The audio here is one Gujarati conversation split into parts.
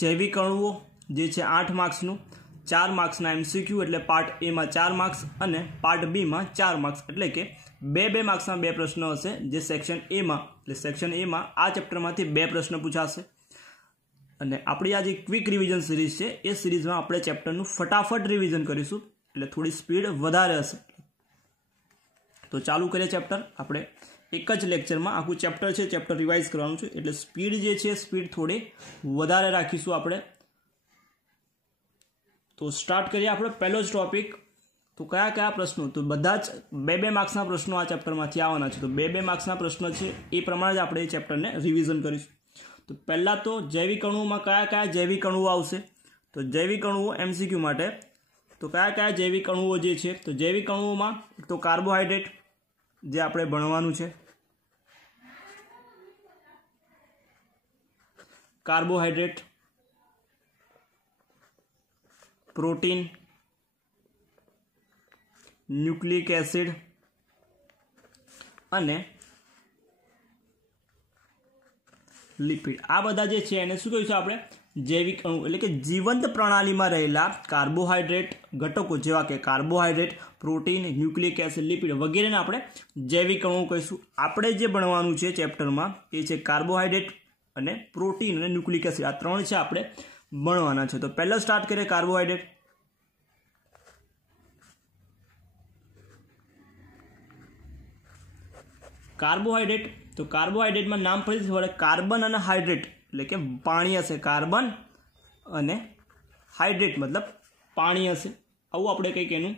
जैविक अणुओ जे छे 8 मार्क्सनुं, 4 मार्क्सना एमसीक्यू एटले पार्ट ए में 4 मार्क्स अने पार्ट बी में 4 मार्क्स एटले के 2 मार्क्सना 2 प्रश्न हशे जे सेक्शन ए में एटले सेक्शन ए में आ चेप्टरमांथी 2 प्रश्न पूछाशे। अने आपणी आ जे क्विक रिविजन सीरीज छे ए सीरीजमां आपणे चेप्टरनुं फटाफट रिविजन करीशुं एटले थोड़ी स्पीड वधारे हशे। तो चालू करिए चेप्टर। आपणे एक ज लेक्चरमां आखुं चेप्टर छे चेप्टर रिवाइज करवानुं छे एटले स्पीड जे छे स्पीड थोड़ी वधारे राखीशुं आपणे। तो स्टार्ट करिए आपणे पहलो ज टॉपिक। तो कया कया प्रश्नों, तो बधा ज 2 मार्क्सना प्रश्नों आ चेप्टरमांथी आववाना छे। तो 2 मार्क्सना प्रश्न छे ए प्रमाणे ज आपणे चेप्टरने रिविजन करीशुं। तो पहला तो जैविक अणुओमां कया कया जैविक अणुओ आवशे। तो जैविक अणुओ एमसीक्यू माटे तो कया कया जैविक अणुओ जे छे, तो जैविक अणुओमां एक तो कार्बोहाइड्रेट जे आपणे भणवानुं छे, कार्बोहाइड्रेट, प्रोटीन, न्यूक्लिक एसिड अने लिपिड। आ बधा जे छे एने शुं कहीशुं आपणे जैविक अणु एटले के जीवंत प्रणाली में रहेला कार्बोहाइड्रेट घटको जेवा के carbohydrate, protein, nucleic acid, lipid वगैरह ने आपणे जैविक अणु कहीशुं। आपणे जे भणवानुं छे चेप्टरमां ए छे कार्बोहाइड्रेट अने प्रोटीन अने न्यूक्लिक एसिड। आ त्रण छे आपणे भणवाना छे। तो पहला स्टार्ट करिए कार्बोहाइड्रेट। कार्बोहाइड्रेट तो कार्बोहाइड्रेट में नाम परथी खबर कार्बन अने हाइड्रेट एटले के पाणी हशे। कार्बन अने हाइड्रेट मतलब पाणी हशे। आवुं आपणे कंईक एनुं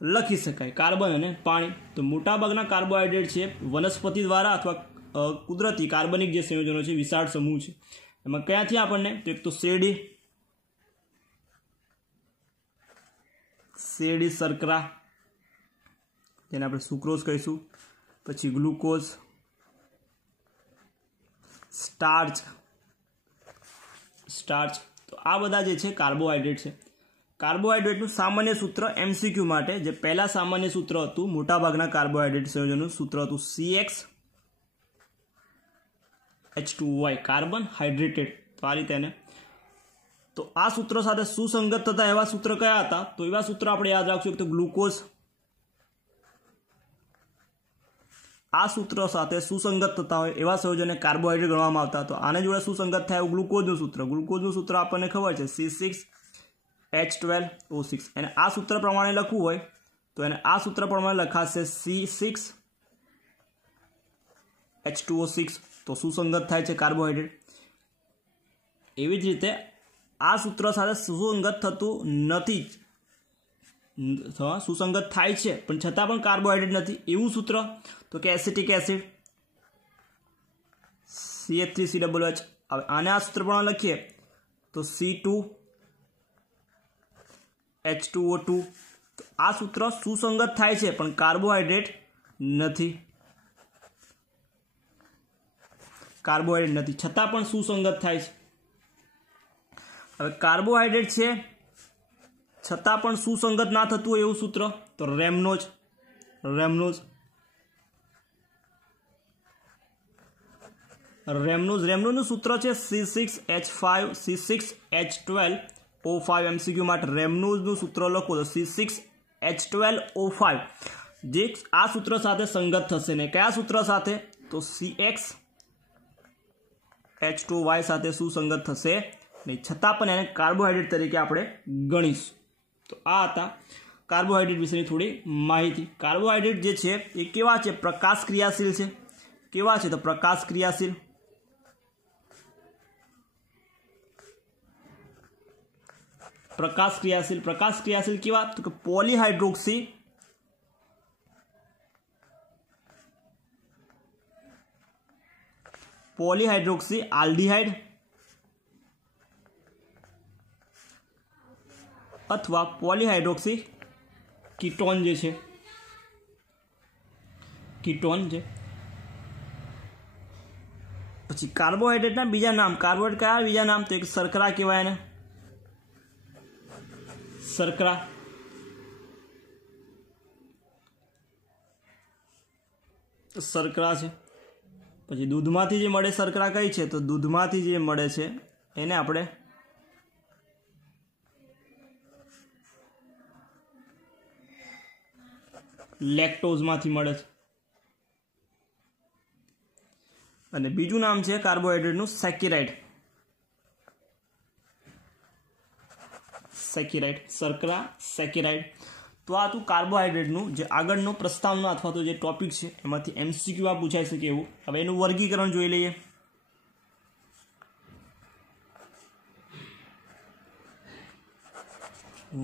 लखी शकाय कार्बन अने पाणी। तो मोटा भागना कार्बोहाइड्रेट छे वनस्पति द्वारा अथवा कुदरती कार्बनिक जे संयोजनो छे विशाळ समूह छे। एमां कयाथी आपणने तो एक तो શેરડી શર્કરા જેને આપણે સુક્રોઝ કહીશું, પછી ગ્લુકોઝ, સ્ટાર્ચ। તો આ બધા જે છે કાર્બોહાઈડ્રેટ છે। કાર્બોહાઈડ્રેટનું સામાન્ય સૂત્ર એમસીક્યુ માટે જે પહેલા સામાન્ય સૂત્ર હતું મોટાભાગના કાર્બોહાઈડ્રેટ સંયોજનનું સૂત્ર હતું CxH2Y કાર્બન હાઇડ્રેટેડ। તો આ રીતે એને तो आ सूत्र साथे सुसंगत थता एवा सूत्र कया हता, तो एवा सूत्र आपणे याद राखशुं। तो ग्लूकोज आ सूत्र साथे सुसंगत थता होय एवा संयोजनने कार्बोहाइड्रेट गणवामां आवता। तो आने जोड़े सुसंगत थाय ग्लूकोजनुं सूत्र। ग्लूकोजनुं सूत्र आपणे खबर छे C6H12O6 अने आ सूत्र प्रमाणे लखવું होय तो एने आ सूत्र प्रमाणे लखाशे C6H2O6। तो सुसंगत थाय छे कार्बोहाइड्रेट। एवी ज रीते आ सूत्र साथे सुसंगत थतुं नथी, सुसंगत थाय छे पण छतां पण कार्बोहाइड्रेट नथी एवुं सूत्र तो के एसिटिक एसिड CH3COOH। हवे आने आ सूत्र प्रमाणे लखीए तो C2H2O2। तो आ सूत्र सुसंगत थाय छे पण कार्बोहाइड्रेट नथी, कार्बोहाइड्रेट नथी छतां पण सुसंगत थाय छे। હવે કાર્બોહાઈડ્રેટ છે છતાં પણ સુસંગત ના થતું હોય એવું સૂત્ર તો રેમનોઝ। રેમનોઝનું સૂત્ર છે C6H12O5 એમસીક્યુ માટે રેમનોઝનું સૂત્ર લખો તો C6H12O5 જે આ સૂત્ર સાથે સંગત થશે ને કયા સૂત્ર સાથે તો CxH2Y સાથે સુસંગત થશે नहीं, छतां पण एने कार्बोहाइड्रेट तरीके आपणे गणीशुं। तो आ हता कार्बोहाइड्रेट विशेनी थोड़ी माहिती। कार्बोहाइड्रेट जे छे ए केवा छे प्रकाश क्रियाशील छे। केवा छे तो प्रकाश क्रियाशील। प्रकाश क्रियाशील केवा तो कि पॉलीहाइड्रोक्सी आल्डिहाइड अथवा पॉलीहाइड्रोक्सी कीटोन जे छे, कीटोन जे पछी कार्बोहाइड्रेटना बीजा नाम। कार्बोहाइड्रेट कया बीजा नाम तो एक शर्करा कहेवाय ने, शर्करा। शर्करा छे। पछी दूधमांथी जे मळे शर्करा कई छे तो दूधमांथी जे मळे छे एने आपणे લેક્ટોઝમાંથી મળે છે. અને બીજું નામ છે કાર્બોહાઈડ્રેટનું સેકરાઇડ. શર્કરા સેકરાઇડ. તો આ હતું કાર્બોહાઈડ્રેટનું જે આગળનો પ્રસ્તાવનો અથવા તો જે ટોપિક છે એમાંથી MCQ આ પૂછાઈ શકે એવું. હવે એનું વર્ગીકરણ જોઈ લઈએ.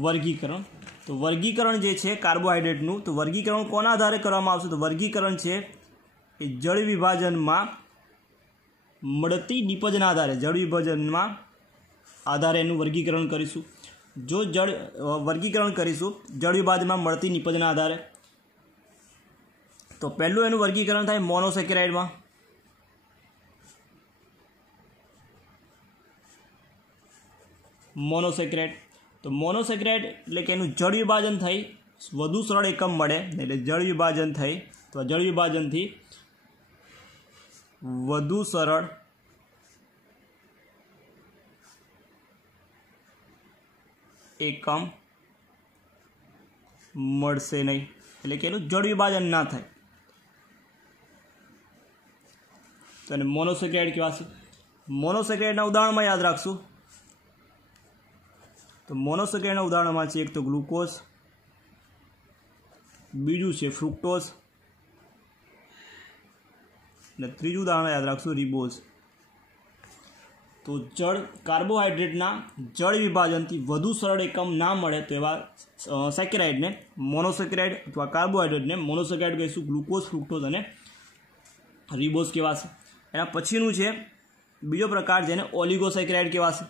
વર્ગીકરણ. તો વર્ગીકરણ જે છે કાર્બોહાઈડ્રેટનું, તો વર્ગીકરણ કોના આધારે કરવામાં આવશે? તો વર્ગીકરણ છે એ જળ વિભાજનમાં મળતી નિપજના આધારે, જળ વિભાજનમાં આધારે એનું વર્ગીકરણ કરીશું. જો વર્ગીકરણ કરીશું જળ વિભાજનમાં મળતી નિપજના આધારે, તો પહેલું એનું વર્ગીકરણ થાય મોનોસેકેરાઇડમાં. મોનોસેકેરાઇડ. તો મોનોસેકેરાઇડ એટલે કે એનું જળ વિભાજન થઈ વધુ સરળ એકમ મળે, એટલે જળ વિભાજન થઈ તો જળ વિભાજનથી વધુ સરળ એકમ મળશે નહીં, એટલે કે એનું જળ વિભાજન ના થાય તો એને મોનોસેકેરાઇડ કહેવાશે. મોનોસેકેરાઇડના ઉદાહરણમાં યાદ રાખશું. તો મોનોસેકેરાઇડના ઉદાહરણમાં છે એક તો ગ્લુકોઝ, બીજું છે ફ્રુક્ટોઝ, અને ત્રીજું ઉદાહરણ યાદ રાખશું રિબોઝ. તો કાર્બોહાઈડ્રેટના જળ વિભાજનથી વધુ સરળ એકમ ના મળે તો એવા સેકેરાઇડને મોનોસેકેરાઇડ અથવા કાર્બોહાઈડ્રેટને મોનોસેકેરાઇડ કહીશું. ગ્લુકોઝ, ફ્રુક્ટોઝ અને રિબોઝ કહેવાશે. એના પછીનું છે બીજો પ્રકાર જેને ઓલિગોસેકેરાઇડ કહેવાશે.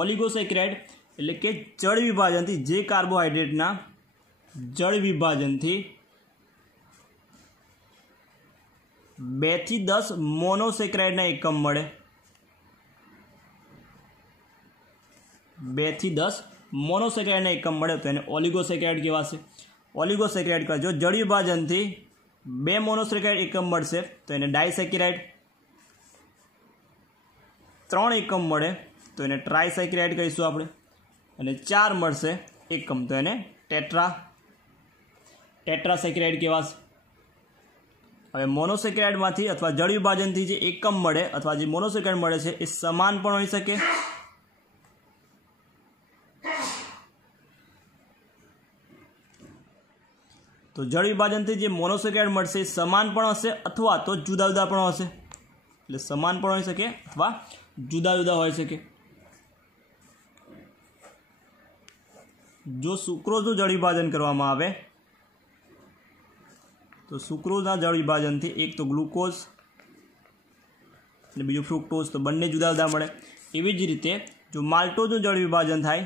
ઓલિગોસેકેરાઇડ એટલે કે જળ વિભાજનથી જે કાર્બોહાઈડ્રેટના જળ વિભાજનથી 2 થી 10 મોનોસેકેરાઇડના એકમ મળે. 2 થી 10 મોનોસેકેરાઇડના એકમ મળે તો એને ઓલિગોસેકેરાઇડ કહેવાશે. ઓલિગોસેકેરાઇડ જો જળ વિભાજનથી 2 મોનોસેકેરાઇડ એકમ મળશે તો એને ડાયસેકેરાઇડ. 3 એકમ મળે તો એને ટ્રાયસેકેરાઇડ કહીશું આપણે, અને 4 મળશે એકમ તો એને ટેટ્રાસેકેરાઇડ કહેવાશે. હવે મોનોસેકેરાઇડમાંથી અથવા જળ વિભાજનથી જે એકમ મળે અથવા જે મોનોસેકેરાઇડ મળે છે એ સમાન પણ હોઈ શકે, તો જળ વિભાજનથી જે મોનોસેકેરાઇડ મળશે એ સમાન પણ હશે અથવા તો જુદા જુદા પણ હશે. એટલે સમાન પણ હોઈ શકે અથવા જુદા જુદા હોઈ શકે. જો સુક્રોઝનું જળ વિભાજન કરવામાં આવે તો સુક્રોઝના જળ વિભાજનથી એક તો ગ્લુકોઝ અને બીજું ફ્રુક્ટોઝ, તો બંને જુદા જુદા મળે. એવી જ રીતે જો માલ્ટોઝનું જળ વિભાજન થાય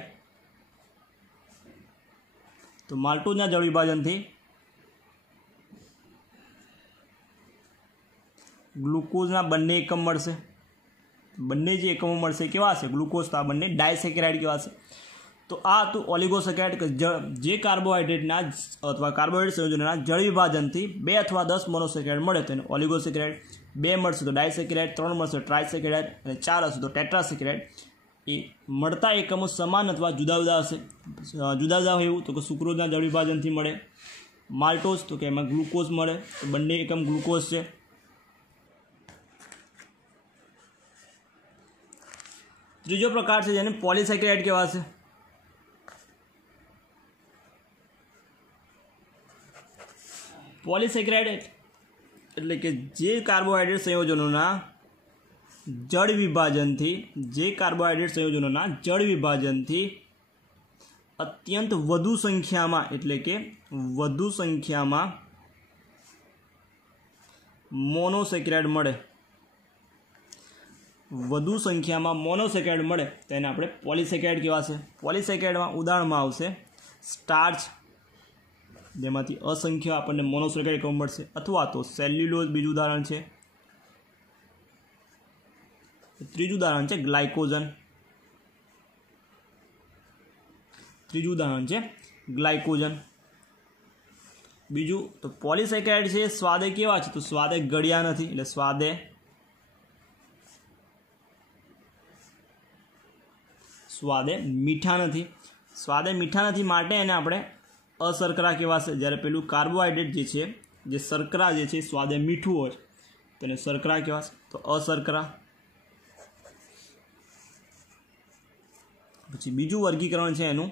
તો માલ્ટોઝના જળ વિભાજનથી ગ્લુકોઝના બંને એકમ મળશે. બંને જે એકમો મળશે કેવા હશે? ગ્લુકોઝ. તો આ બંને ડાયસેકેરાઇડ કહેવાશે. તો આ હતું ઓલિગોસેકેરાઇડ, જે કાર્બોહાઈડ્રેટના અથવા કાર્બોહાઈડ્રેટ સંયોજનોના જળ વિભાજનથી 2 અથવા 10 મોનોસેકેરાઇડ મળે તો એને ઓલિગોસેકેરાઇડ. 2 મળશે તો ડાયસેકેરાઇડ, 3 મળશે તો ટ્રાયસેકેરાઇડ અને 4 હશે તો ટેટ્રાસેકેરાઇડ. એ મળતા એકમો સમાન અથવા જુદા જુદા હશે. જુદા જુદા હોય એવું તો કે સુક્રોઝના જળ વિભાજનથી મળે. માલ્ટોઝ તો કે એમાં ગ્લુકોઝ મળે, તો બંને એકમ ગ્લુકોઝ છે. ત્રીજો પ્રકાર છે જેને પોલિસેકેરાઇડ કહેવાશે. પોલિસેકેરાઇડ એટલે કે જે કાર્બોહાઈડ્રેટ સંયોજનોના જળ વિભાજનથી અત્યંત વધુ સંખ્યામાં એટલે કે વધુ સંખ્યામાં મોનોસેકેરાઇડ મળે. વધુ સંખ્યામાં મોનોસેકેરાઇડ મળે તો એને આપણે પોલિસેકેરાઇડ કહેવાશે. પોલિસેકેરાઇડમાં ઉદાહરણમાં આવશે સ્ટાર્ચ, જેમાંથી અસંખ્ય આપણને મોનોસેકેરાઇડ એકમ મળશે, અથવા તો સેલ્યુલોઝ બીજું ઉદાહરણ છે. ત્રીજું ઉદાહરણ છે ગ્લાયકોજન. બીજું તો પોલિસેકેરાઇડ છે સ્વાદે કેવા છે? તો સ્વાદે ગળ્યા નથી, એટલે સ્વાદે સ્વાદે મીઠા નથી. સ્વાદે મીઠા નથી માટે એને આપણે અશર્કરા કહેવાશે. જ્યારે પેલું કાર્બોહાઈડ્રેટ જે છે, જે શર્કરા જે છે સ્વાદે મીઠું હોય તેને શર્કરા કહેવાશે, તો અશર્કરા. પછી બીજું વર્ગીકરણ છે એનું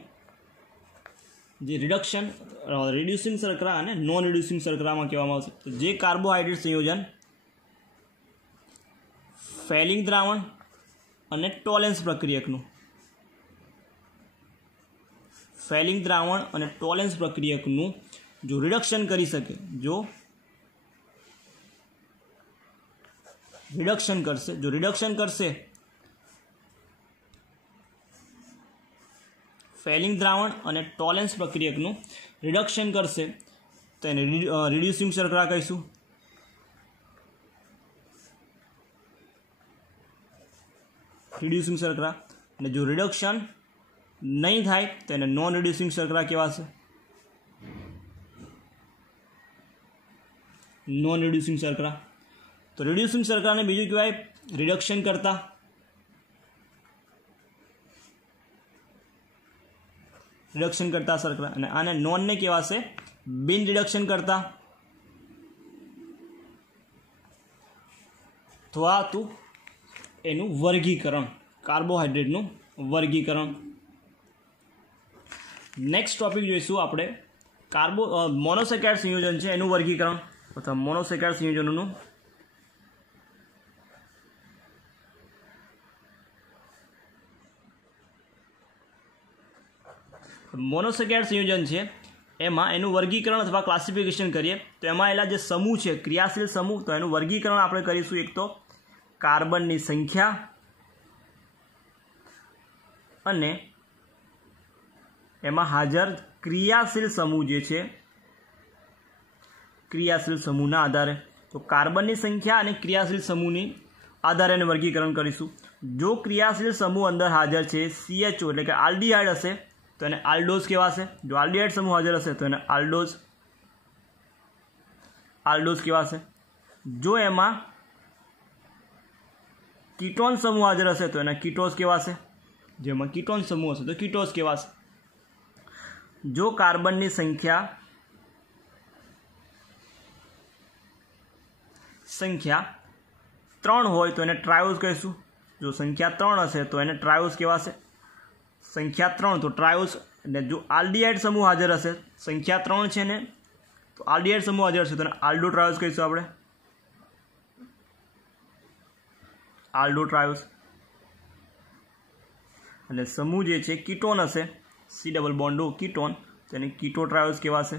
જે રિડ્યુસિંગ શર્કરા અને નોન રિડ્યુસિંગ શર્કરામાં કહેવામાં આવશે. તો જે કાર્બોહાઈડ્રેટ સંયોજન ફેલિંગ દ્રાવણ અને ટોલેન્સ પ્રક્રિયકનું જો રિડક્શન કરી શકે, જો રિડક્શન કરશે ફેલિંગ દ્રાવણ અને ટોલેન્સ પ્રક્રિયકનું રિડક્શન કરશે તો એને રિડ્યુસિંગ શર્કરા કહીશું. રિડ્યુસિંગ શર્કરા. અને જો રિડક્શન નહીં થાય તો એને નોન રિડ્યુસિંગ શર્કરા કહેવાશે. નોન રિડ્યુસિંગ શર્કરા. તો રિડ્યુસિંગ શર્કરાને બીજું કહેવાય રિડક્શન કરતા. શર્કરા. અને આને નોનને કહેવાશે બિન રિડક્શન કરતા. તો આ હતું એનું વર્ગીકરણ, કાર્બોહાઈડ્રેટનું વર્ગીકરણ. નેક્સ્ટ ટોપિક જોઈશું આપણે મોનોસેકેરાઇડ સંયોજન છે એનું વર્ગીકરણ અથવા મોનોસેકેરાઇડ સંયોજનોનું. મોનોસેકેરાઇડ સંયોજન છે એમાં એનું વર્ગીકરણ અથવા ક્લાસિફિકેશન કરીએ તો એમાં એલા જે સમૂહ છે, ક્રિયાશીલ સમૂહ, તો એનું વર્ગીકરણ આપણે કરીશું. એક તો કાર્બનની સંખ્યા અને એમાં હાજર ક્રિયાશીલ સમૂહ જે છે, ક્રિયાશીલ સમૂહના આધારે. તો કાર્બનની સંખ્યા અને ક્રિયાશીલ સમૂહની આધારે એને વર્ગીકરણ કરીશું. જો ક્રિયાશીલ સમૂહ અંદર હાજર છે CHO એટલે કે આલ્ડીહાઇડ હશે તો એને આલ્ડોઝ કહેવાશે. જો આલ્ડીહાઇડ સમૂહ હાજર હશે તો એને આલ્ડોઝ કહેવાશે. જો એમાં કીટોન સમૂહ હાજર હશે તો એને કીટોઝ કહેવાશે. જેમાં કીટોન સમૂહ હશે તો કીટોઝ કહેવાશે. જો કાર્બનની સંખ્યા 3 હોય તો એને ટ્રાયોઝ કહીશું. જો સંખ્યા 3 હશે તો એને ટ્રાયોઝ કહેવાશે. સંખ્યા 3 તો ટ્રાયોઝ. અને જો આલ્ડીહાઇડ સમૂહ હાજર હશે, સંખ્યા 3 છે ને, તો આલ્ડીહાઇડ સમૂહ હાજર હશે તો એને આલ્ડો ટ્રાયોઝ કહીશું આપણે. આલ્ડો ટ્રાયોઝ. અને સમૂહ જે છે કીટોન હશે, C double bond O ketone, તો એને કીટો ટ્રાયોઝ કહેવાશે.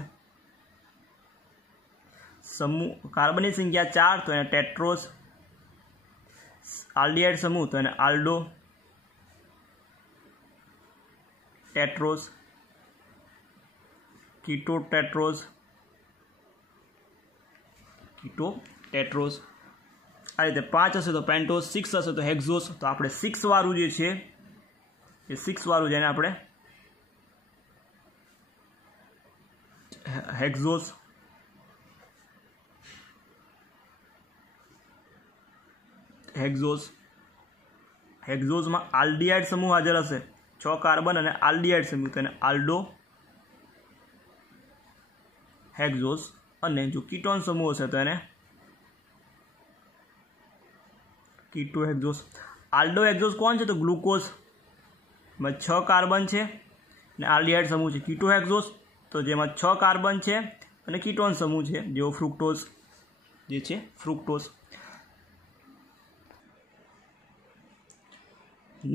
સમૂહ કાર્બનની સંખ્યા 4 તો એને ટેટ્રોઝ. આલ્ડીહાઇડ સમૂહ તો એને આલ્ડો ટેટ્રોઝ, કીટો ટેટ્રોઝ. આ રીતે 5 હશે તો પેન્ટોઝ, 6 હશે તો હેક્ઝોઝ. તો આપણે 6 વાળું જે છે એ 6 વાળું જેને આપણે હેક્ઝોઝમાં આલ્ડીહાઇડ સમૂહ હાજર હશે, 6 કાર્બન અને આલ્ડીહાઇડ સમૂહ, તેને આલ્ડો હેક્ઝોઝ. અને જો કીટોન સમૂહ હશે તો એને કીટો હેક્ઝોઝ. આલ્ડો હેક્ઝોઝ કોણ છે? તો ગ્લુકોઝ. એમાં 6 કાર્બન છે અને આલ્ડીહાઇડ સમૂહ છે. કીટો હેક્ઝોઝ તો જેમાં 6 કાર્બન છે અને કીટોન સમૂહ છે, જેવો ફ્રુક્ટોઝ જે છે ફ્રુક્ટોઝ.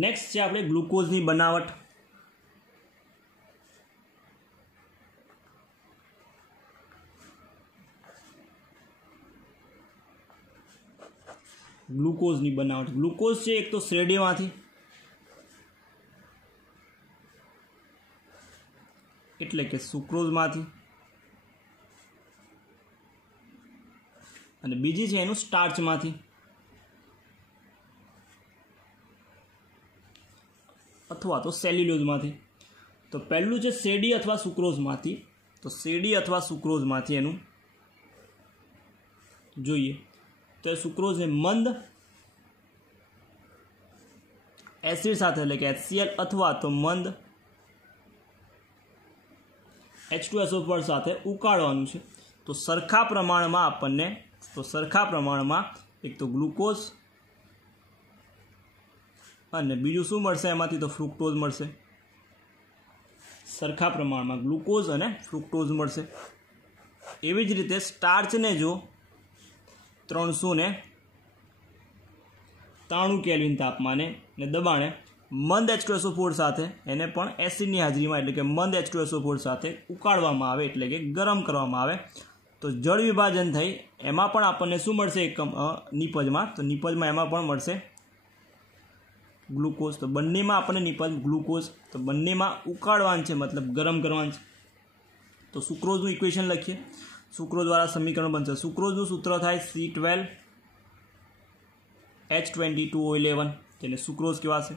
નેક્સ્ટ છે આપણે ગ્લુકોઝની બનાવટ. ગ્લુકોઝ છે એક તો શેરડીમાંથી, એટલે કે સુક્રોઝમાંથી, અને બીજી છે એનું સ્ટાર્ચમાંથી અથવા તો સેલ્યુલોઝમાંથી. તો પહેલું છે શેરડી અથવા સુક્રોઝમાંથી. તો શેરડી અથવા સુક્રોઝમાંથી એનું જોઈએ તો એ સુક્રોઝને મંદ એસિડ સાથે એટલે કે HCl અથવા તો મંદ H2SO4 સાથે ઉકાળવાનું છે. તો સરખા પ્રમાણમાં એક તો ગ્લુકોઝ અને બીજું શું મળશે એમાંથી? તો ફ્રુક્ટોઝ મળશે. સરખા પ્રમાણમાં ગ્લુકોઝ અને ફ્રુક્ટોઝ મળશે. એવી જ રીતે સ્ટાર્ચને જો 393 કેલ્વિન તાપમાને ને દબાણે મંદ H2SO4 સાથે એને પણ એસિડની હાજરીમાં એટલે કે મંદ H2SO4 સાથે ઉકાળવામાં આવે એટલે કે ગરમ કરવામાં આવે તો જળ વિભાજન થઈ એમાં પણ આપણને શું મળશે? એકમ નિપજમાં. તો નિપજમાં એમાં પણ મળશે ગ્લુકોઝ. તો બંનેમાં આપણને નિપજ ગ્લુકોઝ. તો બંનેમાં ઉકાળવાનું છે મતલબ ગરમ કરવાનું છે. તો સુક્રોઝનું ઇક્વેશન લખીએ. સુક્રોઝ વાળા સમીકરણ બનશે. સુક્રોઝનું સૂત્ર થાય C12H22O11 જેને સુક્રોઝ કહેવાશે.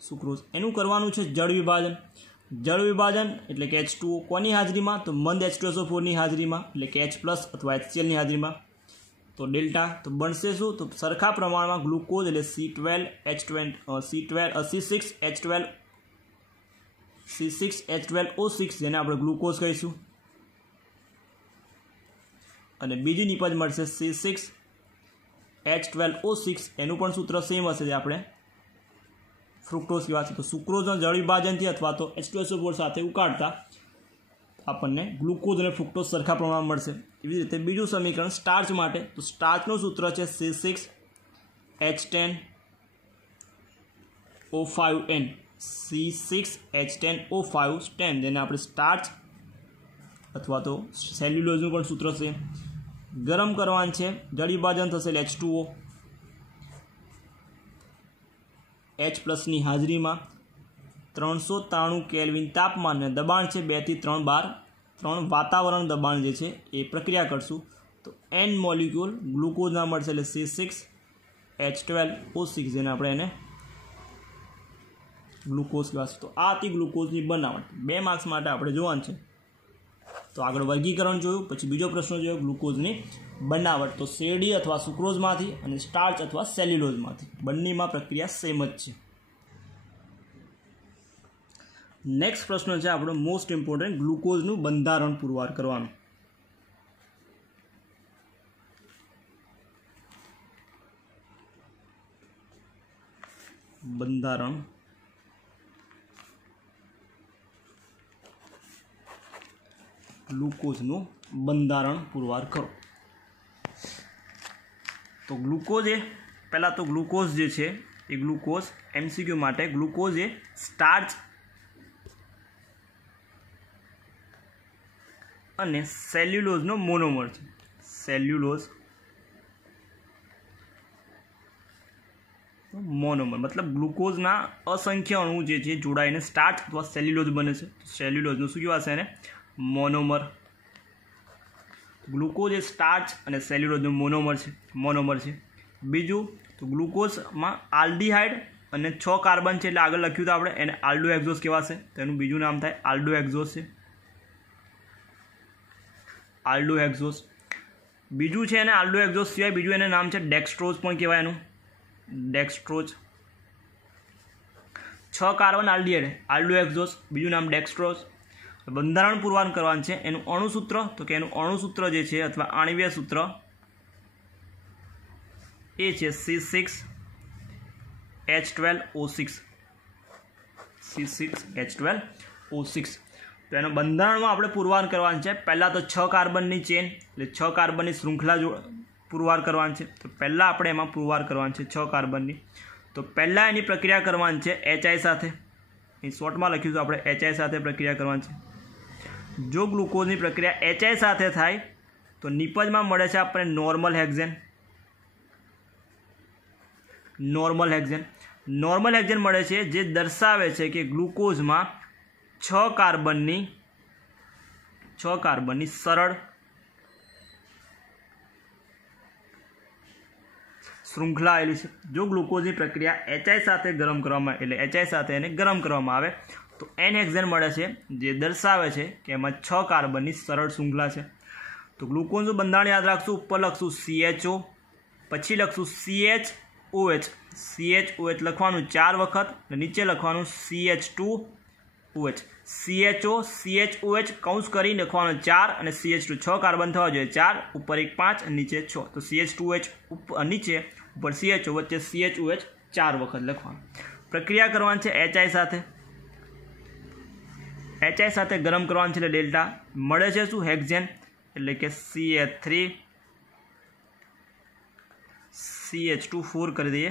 સુક્રોઝ એનું કરવાનું છે જળ વિભાજન. જળ વિભાજન એટલે કે H2O કોની હાજરીમાં? તો મંદ H2SO4 ની હાજરીમાં એટલે કે H+ અથવા HCl ની હાજરીમાં. તો ડેલ્ટા તો બનશે શું? તો સરખા પ્રમાણમાં ગ્લુકોઝ એટલે C6H12O6 જેને આપણે ગ્લુકોઝ કહીશું અને બીજી નિપજ મળશે C6H12O6 એનું પણ સૂત્ર સેમ હશે જે આપણે ફ્રુક્ટોઝ કહેવાશે. તો સુક્રોઝના જળ વિભાજનથી અથવા તો H2SO4 સાથે ઉકાળતા આપણને ગ્લુકોઝ અને ફ્રુક્ટોઝ સરખા પ્રમાણમાં મળશે. એવી રીતે બીજું સમીકરણ સ્ટાર્ચ માટે. તો સ્ટાર્ચનું સૂત્ર છે C6H10O5N. C6H10O5 જેને આપણે સ્ટાર્ચ અથવા તો સેલ્યુલોઝનું પણ સૂત્ર છે. ગરમ કરવાનું છે, જળ વિભાજન થશે H2O H+ ની હાજરીમાં 393 કેલ્વિન તાપમાન અને દબાણ છે 2 થી 3 બાર. 3 વાતાવરણ દબાણ જે છે એ પ્રક્રિયા કરશું તો N મોલિક્યુલ ગ્લુકોઝના મળશે એટલે C6H12O6 જેને આપણે એને ગ્લુકોઝ કહેવાશે. તો આ હતી ગ્લુકોઝની બનાવટ. 2 માર્ક્સ માટે આપણે જોવાનું છે. તો આગળ વર્ગીકરણ જોયું, પછી બીજો પ્રશ્ન જોયો ગ્લુકોઝની બનાવટ. તો શેરડી અથવા સુક્રોઝમાંથી અને સ્ટાર્ચ અથવા સેલ્યુલોઝમાંથી બંનેમાં પ્રક્રિયા સેમ જ છે. નેક્સ્ટ પ્રશ્ન છે આપણો મોસ્ટ ઇમ્પોર્ટન્ટ, ગ્લુકોઝનું બંધારણ પુરવાર કરવાનું. બંધારણ ગ્લુકોઝનું બંધારણ પુરવાર કરો. તો ગ્લુકોઝ એ પહેલાં તો ગ્લુકોઝ જે છે એ ગ્લુકોઝ MCQ માટે ગ્લુકોઝ એ સ્ટાર્ચ અને સેલ્યુલોઝનો મોનોમર છે. સેલ્યુલોઝ મોનોમર મતલબ ગ્લુકોઝના અસંખ્ય અણુ જે છે જોડાઈને સ્ટાર્ચ અથવા સેલ્યુલોઝ બને છે. સેલ્યુલોઝનું શું કહેવાશે એને? મોનોમર. ગ્લુકોઝ એ સ્ટાર્ચ અને સેલ્યુલોઝનો મોનોમર છે. બીજું તો ગ્લુકોઝમાં આલ્ડીહાઇડ અને 6 કાર્બન છે એટલે આગળ લખ્યું તો આપણે એને આલ્ડોહેક્ઝોસ કહેવાશે. તો એનું બીજું નામ થાય આલ્ડોહેક્ઝોસ છે. આલ્ડોહેક્ઝોસ. બીજું છે એને આલ્ડોહેક્ઝોસ સિવાય બીજું એને નામ છે ડેક્સ્ટ્રોઝ પણ કહેવાય એનું. ડેક્સ્ટ્રોઝ. 6 કાર્બન આલ્ડીહાઇડ આલ્ડોહેક્ઝોસ, બીજું નામ ડેક્સ્ટ્રોઝ. બંધારણ પુરવાર કરવાનું છે. એનું અણુસૂત્ર તો કે એનું અણુસૂત્ર જે છે અથવા આણ્વીય સૂત્ર એ છે C6H12O6. C6H12O6. તો એનો બંધારણમાં આપણે પુરવાર કરવાનું છે. પહેલાં તો 6 કાર્બનની ચેન એટલે 6 કાર્બનની શૃંખલા પુરવાર કરવાની છે. તો પહેલાં આપણે એમાં પુરવાર કરવાનું છે 6 કાર્બનની. તો પહેલાં એની પ્રક્રિયા કરવાની છે HI સાથે. એ શોર્ટમાં લખ્યું છે આપણે HI સાથે પ્રક્રિયા કરવાની છે. જો ગ્લુકોઝની પ્રક્રિયા HI સાથે થાય તો નિપજમાં મળે છે આપણે નોર્મલ હેક્ઝેન. નોર્મલ હેક્ઝેન મળે છે જે દર્શાવે છે કે ગ્લુકોઝમાં 6 કાર્બનની સરળ શૃંખલા આવેલી છે. જો ગ્લુકોઝની પ્રક્રિયા HI સાથે ગરમ કરવામાં એટલે HI સાથે એને ગરમ કરવામાં આવે તો N હેક્ઝેન મળે છે જે દર્શાવે છે કે એમાં 6 કાર્બનની સરળ શૃંખલા છે. તો ગ્લુકોઝનું બંધારણ યાદ રાખશું. ઉપર લખશું CHO, પછી લખશું CH OH CHOH લખવાનું 4 વખત અને નીચે લખવાનું CH2OH CHO CHOH કૌંસ કરી લખવાનું 4 અને CH2 6 કાર્બન થવા જોઈએ 4 ઉપર 1 5 અને નીચે 6 તો CH2OH ઉપર નીચે ઉપર CHO વચ્ચે CHOH 4 વખત લખવાનું. પ્રક્રિયા કરવાની છે HI સાથે ગરમ કરવાનું છે એટલે ડેલ્ટા મળે છે શું હેક્ઝેન એટલે કે CH3 CH2 4 કરી દઈએ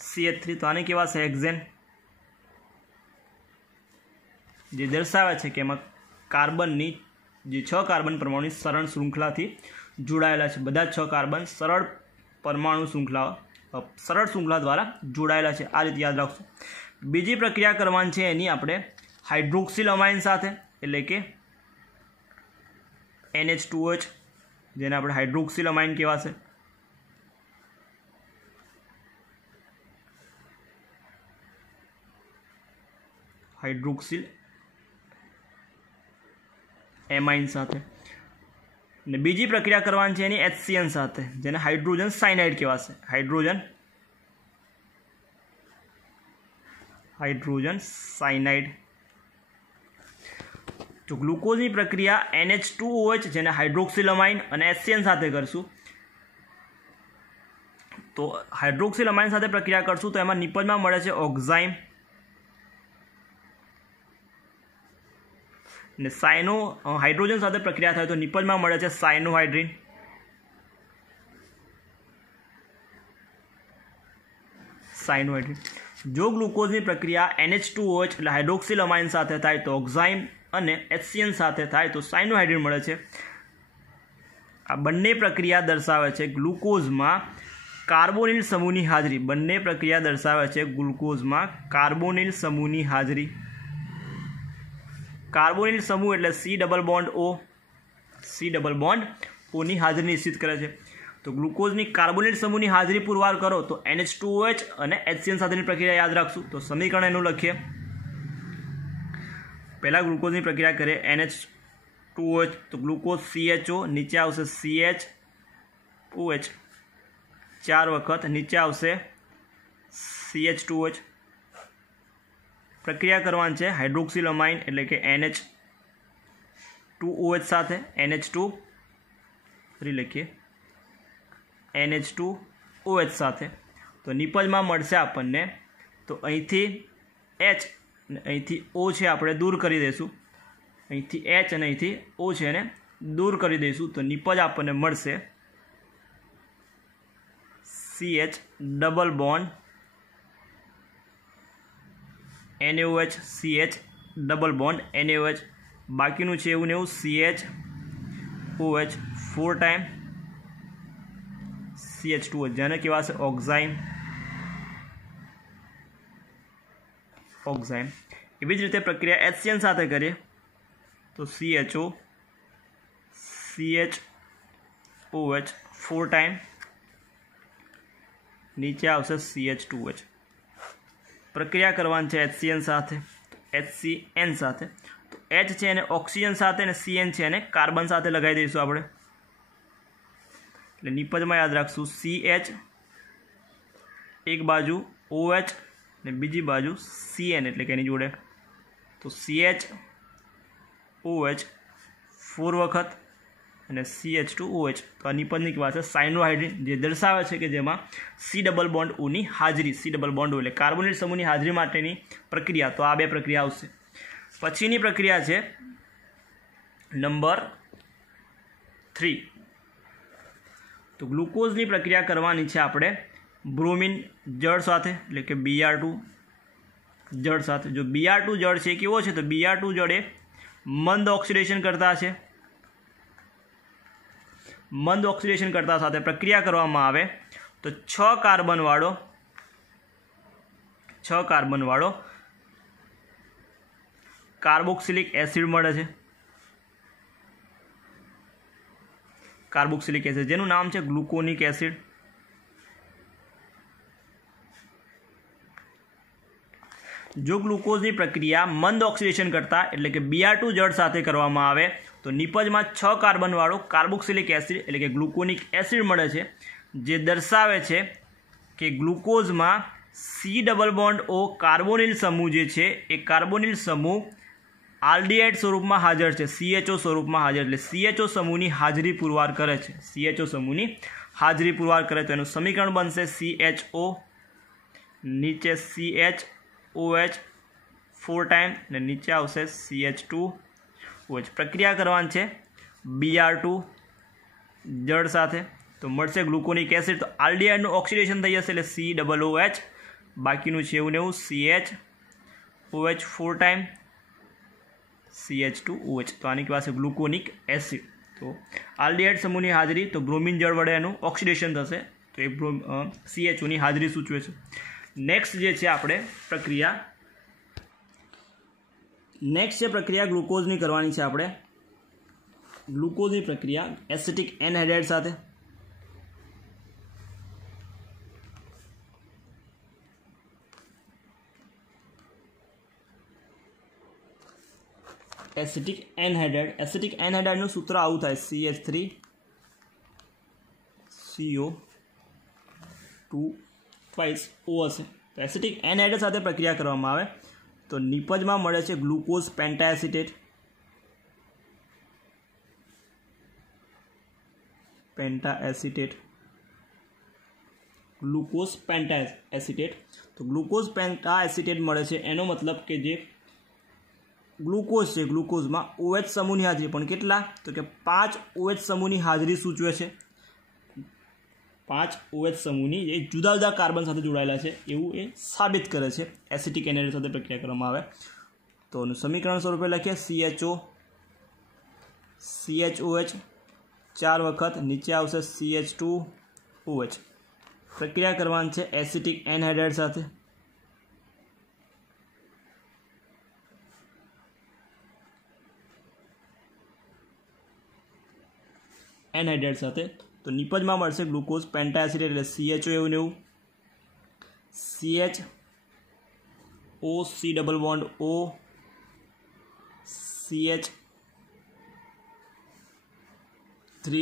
CH3 તો આને કહેવાશે હેક્ઝેન જે દર્શાવે છે કે એમાં કાર્બનની જે 6 કાર્બન પરમાણુની સરળ શૃંખલાથી જોડાયેલા છે બધા 6 કાર્બન સરળ શૃંખલા દ્વારા જોડાયેલા છે આ રીતે યાદ રાખશું. બીજી પ્રક્રિયા કરવાની છે એની આપણે હાઇડ્રોક્સિલ અમાઇન સાથે એટલે કે NH2OH જેને આપણે હાઇડ્રોક્સિલ અમાઇન કહેવાશે. હાઇડ્રોક્સિલ એમાઇન સાથે અને બીજી પ્રક્રિયા કરવાની છે એની HCN સાથે જેને હાઇડ્રોજન સાયનાઇડ કહેવાશે. Hydrogen cyanide. તો ગ્લુકોઝની પ્રક્રિયા NH2OH જેને હાઇડ્રોક્સિલમાઇન અને HCN સાથે કરશું તો હાઇડ્રોક્સિલમાઇન સાથે પ્રક્રિયા કરશું તો એમાં નિપજમાં મળે છે ઓક્ઝાઇમ અને હાઇડ્રોજન સાથે પ્રક્રિયા થાય તો નિપજમાં મળે છે સાયનોહાઇડ્રિન. જો ગ્લુકોઝની પ્રક્રિયા NH2OH એટલે હાઇડ્રોક્સિલમાઇન સાથે થાય તો ઓક્ઝાઇમ અને HCN સાથે થાય તો સાયનોહાઇડ્રિન મળે છે. આ બંને પ્રક્રિયા દર્શાવે છે ગ્લુકોઝમાં કાર્બોનિલ સમૂહની હાજરી. બંને પ્રક્રિયા દર્શાવે છે ગ્લુકોઝમાં કાર્બોનિલ સમૂહની હાજરી. કાર્બોનિલ સમૂહ એટલે C ડબલ બોન્ડ O ની હાજરી નિશ્ચિત કરે છે. તો ગ્લુકોઝની કાર્બોનિલ સમૂહની હાજરી પુરવાર કરો તો NH2OH અને HCN સાથેની પ્રક્રિયા યાદ રાખશું. તો સમીકરણ એનું લખીએ. પહેલાં ગ્લુકોઝની પ્રક્રિયા કરીએ NH2OH તો ગ્લુકોઝ CHO નીચે આવશે CHOH 4 વખત નીચે આવશે CH2OH. પ્રક્રિયા કરવાની છે હાઇડ્રોક્સિલ અમાઇન એટલે કે NH2OH સાથે NH2 લખીએ NH2OH સાથે તો નિપજમાં મળશે આપણને તો અહીંથી H અને અહીંથી O છે આપણે દૂર કરી દઈશું. અહીંથી H અને અહીંથી O છે એને દૂર કરી દઈશું તો નિપજ આપણને મળશે CH double bond NaOH CH double bond NaOH બાકીનું છે એવું ને એવું CHOH 4 ટાઈમ CH2OH જેને કહેવાશે ઓક્ઝાઇમ. એવી જ રીતે પ્રક્રિયા HCN સાથે કરીએ તો CHO CHOH 4 ટાઈમ નીચે આવશે CH2OH. પ્રક્રિયા કરવાની છે HCN સાથે તો H છે એને ઓક્સિજન સાથે અને CN છે એને કાર્બન સાથે લગાવી દઈશું આપણે. એટલે નિપજમાં યાદ રાખશું CH એક બાજુ OH ને બીજી બાજુ CN એટલે કે એની જોડે તો CHOH 4 વખત અને CH2OH તો આ નિપજની વાત છે સાયનોહાઇડ્રિન જે દર્શાવે છે કે જેમાં C ડબલ બોન્ડ O ની હાજરી C ડબલ બોન્ડ O એટલે કાર્બોનિલ સમૂહની હાજરી માટેની પ્રક્રિયા. તો આ બે પ્રક્રિયા આવશે. પછીની પ્રક્રિયા છે નંબર 3 તો ગ્લુકોઝની પ્રક્રિયા કરવાની છે આપણે બ્રોમિન જળ સાથે એટલે કે Br2 જળ સાથે. જો Br2 જળ છે કેવો છે તો Br2 જળ એ મંદ ઓક્સિડેશન કરતા છે. મંદ ઓક્સિડેશન કરતા સાથે પ્રક્રિયા કરવામાં આવે તો 6 કાર્બન વાળો કાર્બોક્સિલિક એસિડ મળે છે. કાર્બોક્સિલિક એસિડ જેનું નામ છે ગ્લુકોનિક એસિડ. જો ગ્લુકોઝની પ્રક્રિયા મંદ ઓક્સિડેશન કરતા એટલે કે Br2 જળ સાથે કરવામાં આવે તો નિપજમાં 6 કાર્બનવાળો કાર્બોક્સિલિક એસિડ એટલે કે ગ્લુકોનિક એસિડ મળે છે જે દર્શાવે છે કે ગ્લુકોઝમાં C double bond O carbonyl સમૂહ જે છે એ કાર્બોનિલ સમૂહ આલ્ડીહાઇડ સ્વરૂપમાં હાજર છે, CHO સ્વરૂપમાં હાજર, એટલે CHO સમૂહની હાજરી પુરવાર કરે છે, CHO સમૂહની હાજરી પુરવાર કરે તો એનું સમીકરણ બનશે CHO નીચે CHOH 4 ટાઈમ અને નીચે આવશે CH2OH. પ્રક્રિયા કરવાની છે Br2 જળ સાથે તો મળશે ગ્લુકોનિક એસિડ. તો આલ્ડીહાઇડનું ઓક્સિડેશન થઈ જશે એટલે COOH, બાકીનું છે એવું ને એવું CHOH 4 ટાઈમ CH2OH. તો આની પાસે ગ્લુકોનિક એસિડ. તો આલ્ડીહાઇડ સમૂહની હાજરી તો બ્રોમિન જળ વડે એનું ઓક્સિડેશન થશે તો એ CHOની હાજરી સૂચવે છે. નેક્સ્ટ જે છે આપણે પ્રક્રિયા ગ્લુકોઝની કરવાની છે આપણે. ગ્લુકોઝની પ્રક્રિયા એસિટિક એનહાઇડ્રાઇડ સાથે. એસિટિક એનહાઇડ્રાઇડનું સૂત્ર આવું થાય CH3CO2 ટ્વાઇસ O હશે. તો એસિટિક એનહાઇડ્રાઇડ સાથે પ્રક્રિયા કરવામાં આવે તો નિપજમાં મળે છે ગ્લુકોઝ પેન્ટાએસિટેટ. ગ્લુકોઝ પેન્ટાએસિટેટ. તો ગ્લુકોઝ પેન્ટાએસિટેટ મળે છે એનો મતલબ કે જે ગ્લુકોઝ છે ગ્લુકોઝમાં OH સમૂહની હાજરી પણ કેટલા તો કે 5 OH સમૂહની હાજરી સૂચવે છે. 5 OH સમૂહની એ જુદા જુદા કાર્બન સાથે જોડાયેલા છે એવું એ સાબિત કરે છે એસિટિક એનહાઇડ્રાઇડ સાથે પ્રક્રિયા કરવામાં આવે તો એનું સમીકરણ સ્વરૂપે લખીએ CHOH 4 વખત નીચે આવશે CH2OH. પ્રક્રિયા કરવાની છે એસિટિક એનહાઇડ્રાઇડ સાથે. એનહાઇડ્રાઇડ સાથે તો નિપજમાં મળશે ગ્લુકોઝ પેન્ટાએસિટેટ એટલે CHO એવું ને એવું CHO C double bond O CH3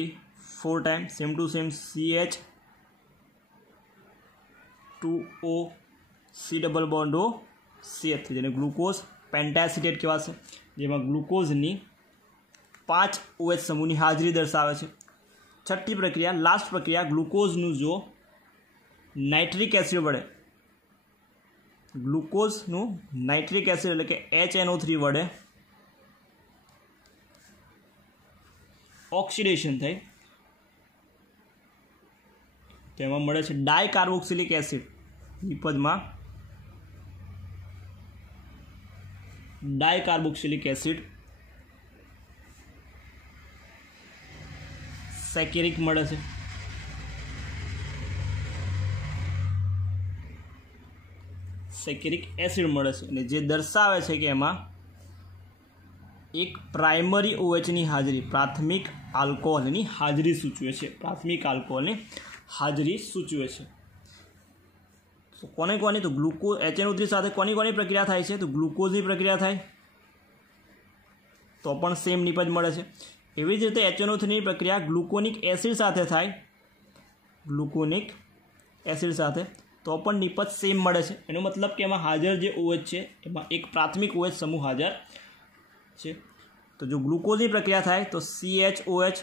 4 time same to same CH2O C double bond O CH3 જેને ગ્લુકોઝ પેન્ટાએસિટેટ કહેવાશે જેમાં ગ્લુકોઝની 5 OH સમૂહની હાજરી દર્શાવે છે. છઠ્ઠી પ્રક્રિયા લાસ્ટ પ્રક્રિયા ગ્લુકોઝનું જો નાઇટ્રિક એસિડ વડે ગ્લુકોઝનું નાઇટ્રિક એસિડ એટલે કે HNO3 વડે ઓક્સિડેશન થાય તેમાં મળે છે ડાયકાર્બોક્સિલિક એસિડ. નિપજમાં ડાયકાર્બોક્સિલિક એસિડ સેકેરિક મળે છે. સેકેરિક એસિડ મળે છે અને જે દર્શાવે છે કે એમાં એક પ્રાઇમરી OHની હાજરી પ્રાથમિક આલ્કોહોલની હાજરી સૂચવે છે. તો કોની તો ગ્લુકોઝ HNO3 સાથે કોની પ્રક્રિયા થાય છે તો ગ્લુકોઝની પ્રક્રિયા થાય તો પણ સેમ નિપજ મળે છે. એવી જ રીતે HNO3ની પ્રક્રિયા ગ્લુકોનિક એસિડ સાથે થાય તો પણ નિપજ સેમ મળે છે. એનો મતલબ કે એમાં હાજર જે OH છે એમાં એક પ્રાથમિક OH સમૂહ હાજર છે. તો જો ગ્લુકોઝની પ્રક્રિયા થાય તો CHOH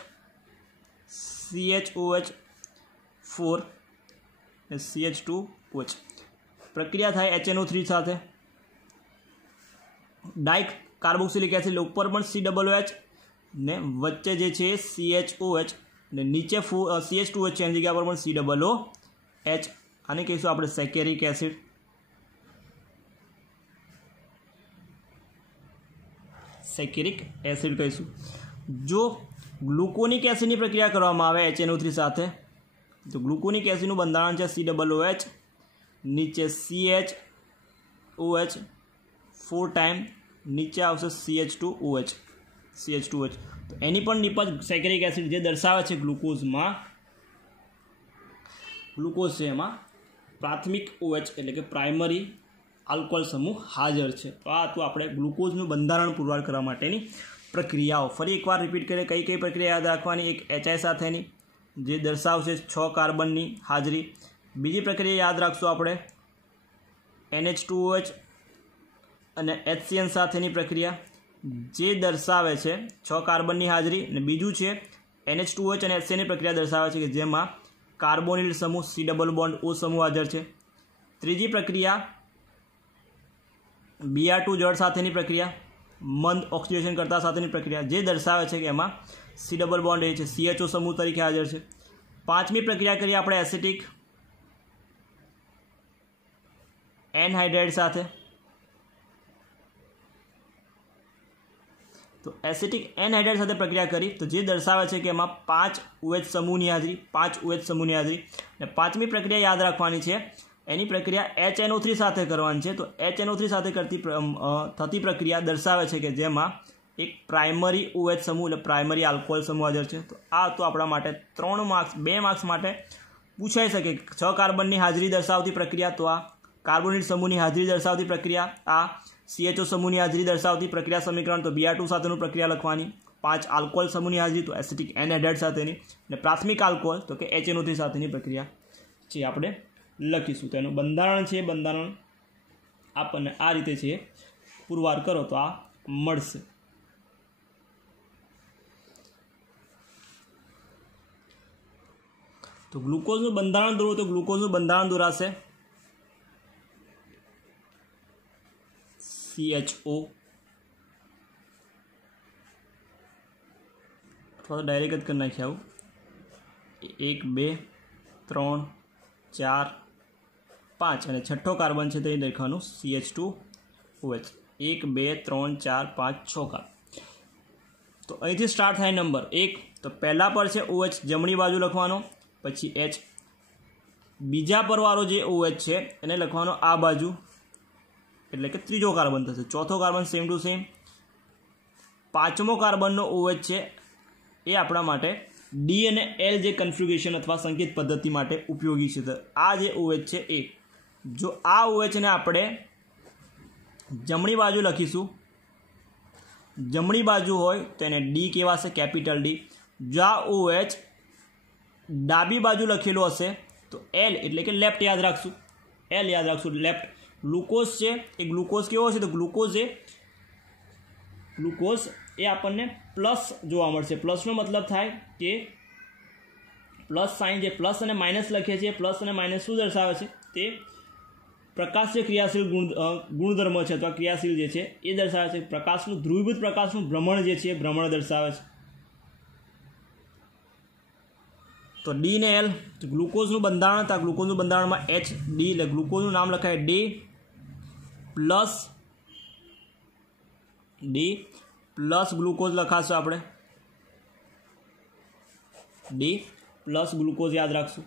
4 અને CH2OH. પ્રક્રિયા થાય HNO3 સાથે ડાયકાર્બોક્સિલિક એસિડ ઉપર પણ COOH ને વચ્ચે જે છે CHOH ને નીચે CH2OH છે એની જગ્યા પર પણ COOH. આને કહીશું આપણે સેકેરિક એસિડ. કહીશું. જો ગ્લુકોનિક એસિડની પ્રક્રિયા કરવામાં આવે HNO3 સાથે તો ગ્લુકોનિક એસિડનું બંધારણ છે COOH નીચે CHOH 4 ટાઈમ નીચે આવશે CH2OH. તો એની પણ નિપજ સેકેરિક એસિડ જે દર્શાવે છે ગ્લુકોઝ છે એમાં પ્રાથમિક OH એટલે કે પ્રાઇમરી આલ્કોહોલ સમૂહ હાજર છે. તો આ હતું આપણે ગ્લુકોઝનું બંધારણ પુરવાર કરવા માટેની પ્રક્રિયાઓ. ફરી એકવાર રિપીટ કરીએ કઈ પ્રક્રિયા યાદ રાખવાની. એક HI સાથેની જે દર્શાવશે 6 કાર્બનની હાજરી, બીજી પ્રક્રિયા યાદ રાખશું આપણે NH2OH અને HCN સાથેની પ્રક્રિયા જે દર્શાવે છે 6 કાર્બનની હાજરી, અને બીજું છે NH2OH અને HCNની પ્રક્રિયા દર્શાવે છે કે જેમાં કાર્બોનિલ સમૂહ C ડબલ બોન્ડ O સમૂહ હાજર છે. ત્રીજી પ્રક્રિયા Br2 જળ સાથેની પ્રક્રિયા, મંદ ઓક્સિડેશન કરતા સાથેની પ્રક્રિયા જે દર્શાવે છે કે એમાં C ડબલ બોન્ડ એ છે CHO સમૂહ તરીકે હાજર છે. પાંચમી પ્રક્રિયા કરીએ આપણે એસિટિક એનહાઇડ્રાઇડ સાથે. તો એસિટિક એનહાઇડ્રાઇડ સાથે પ્રક્રિયા કરી તો જે દર્શાવે છે કે એમાં 5 OH સમૂહની હાજરી, 5 OH સમૂહની હાજરી. અને પાંચમી પ્રક્રિયા યાદ રાખવાની છે, એની પ્રક્રિયા HNO3 સાથે કરવાની છે. તો HNO3 સાથે થતી પ્રક્રિયા દર્શાવે છે કે જેમાં એક પ્રાઇમરી OH સમૂહ એટલે પ્રાઇમરી આલ્કોહોલ સમૂહ હાજર છે. તો આ તો આપણા માટે 3 માર્ક્સ 2 માર્ક્સ માટે પૂછાઈ શકે. 6 કાર્બનની હાજરી દર્શાવતી પ્રક્રિયા તો આ, કાર્બોનિલ સમૂહની હાજરી દર્શાવતી પ્રક્રિયા આ, CHO સમૂહની હાજરી દર્શાવતી પ્રક્રિયા સમીકરણ તો Br2 સાથેનું પ્રક્રિયા લખવાની, 5 આલ્કોહોલ સમૂહની હાજરી તો એસિટિક એનહાઇડ્રાઇડ સાથેની, અને પ્રાથમિક આલ્કોહોલ તો કે HNO3 સાથેની પ્રક્રિયા છે આપણે લખીશું. તેનું બંધારણ છે, બંધારણ આપણને આ રીતે છે, પુરવાર કરો તો આ મળશે. તો ગ્લુકોઝનું બંધારણ દોરો તો ગ્લુકોઝનું બંધારણ દોરાશે CHO અથવા તો ડાયરેક્ટ જ કરી નાખ્યા આવું. 1 2 3 4 5 અને છઠ્ઠો કાર્બન છે તે લખવાનું CH2OH. 1 2 3 4 5 6 કાર્બન. તો અહીંથી સ્ટાર્ટ થાય નંબર 1. તો પહેલા પર છે OH જમણી બાજુ લખવાનો, પછી H. બીજા પરવાળો જે OH છે એને લખવાનો આ બાજુ એટલે કે ત્રીજો કાર્બન થશે. ચોથો કાર્બન સેમ ટુ સેમ. પાંચમો કાર્બનનો OH છે એ આપણા માટે D અને L જે કન્ફિગ્યુરેશન અથવા સંકેત પદ્ધતિ માટે ઉપયોગી છે. આ જે OH છે એ, જો આ OH ને આપણે જમણી બાજુ લખીશું, જમણી બાજુ હોય તો એને D કહેવાશે, કેપિટલ D. જો આ OH ડાબી બાજુ લખેલો હશે તો L એટલે કે લેફ્ટ યાદ રાખશું, L યાદ રાખશું, લેફ્ટ. ગ્લુકોઝ છે એ ગ્લુકોઝ કેવો છે તો ગ્લુકોઝ એ આપણને પ્લસ જોવા મળશે. પ્લસનો મતલબ થાય કે પ્લસ સાઇન, જે પ્લસ અને માઇનસ લખીએ છીએ, પ્લસ અને માઇનસ શું દર્શાવે છે તે પ્રકાશીય ક્રિયાશીલ ગુણધર્મ છે અથવા ક્રિયાશીલ જે છે એ દર્શાવે છે. પ્રકાશનું ધ્રુવીભૂત પ્રકાશનું ભ્રમણ જે છે એ ભ્રમણ દર્શાવે છે. તો D ને L ગ્લુકોઝનું બંધારણ હતા. ગ્લુકોઝનું બંધારણમાં HD એટલે ગ્લુકોઝનું નામ લખાય D પ્લસ ગ્લુકોઝ લખાશું આપણે, D પ્લસ ગ્લુકોઝ યાદ રાખશું.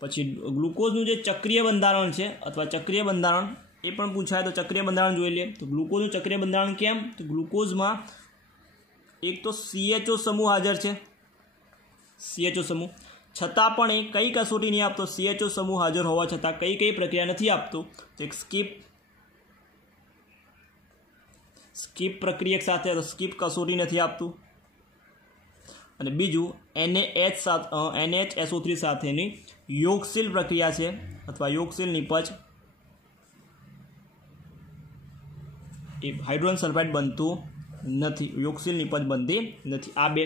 પછી ગ્લુકોઝનું જે ચક્રીય બંધારણ છે અથવા ચક્રીય બંધારણ એ પણ પૂછાય તો ચક્રીય બંધારણ જોઈ લઈએ. તો ગ્લુકોઝનું ચક્રીય બંધારણ કેમ, તો ગ્લુકોઝમાં એક તો CHO સમૂહ હાજર છે, CHO સમૂહ, છતાં પણ એ કઈ કસોટી નહીં આપતો. CHO સમૂહ હાજર હોવા છતાં કઈ પ્રક્રિયા નથી આપતો, તો એક સ્કીપ પ્રક્રિયા સાથે સ્કીપ કસોટી નથી આપતું. અને બીજું NaHSO3 સાથેની યોગશીલ પ્રક્રિયા છે અથવા યોગશીલ નિપજ, એ હાઇડ્રોજન સલ્ફાઇડ બનતું નથી, યોગશીલ નિપજ બનતી નથી. આ બે.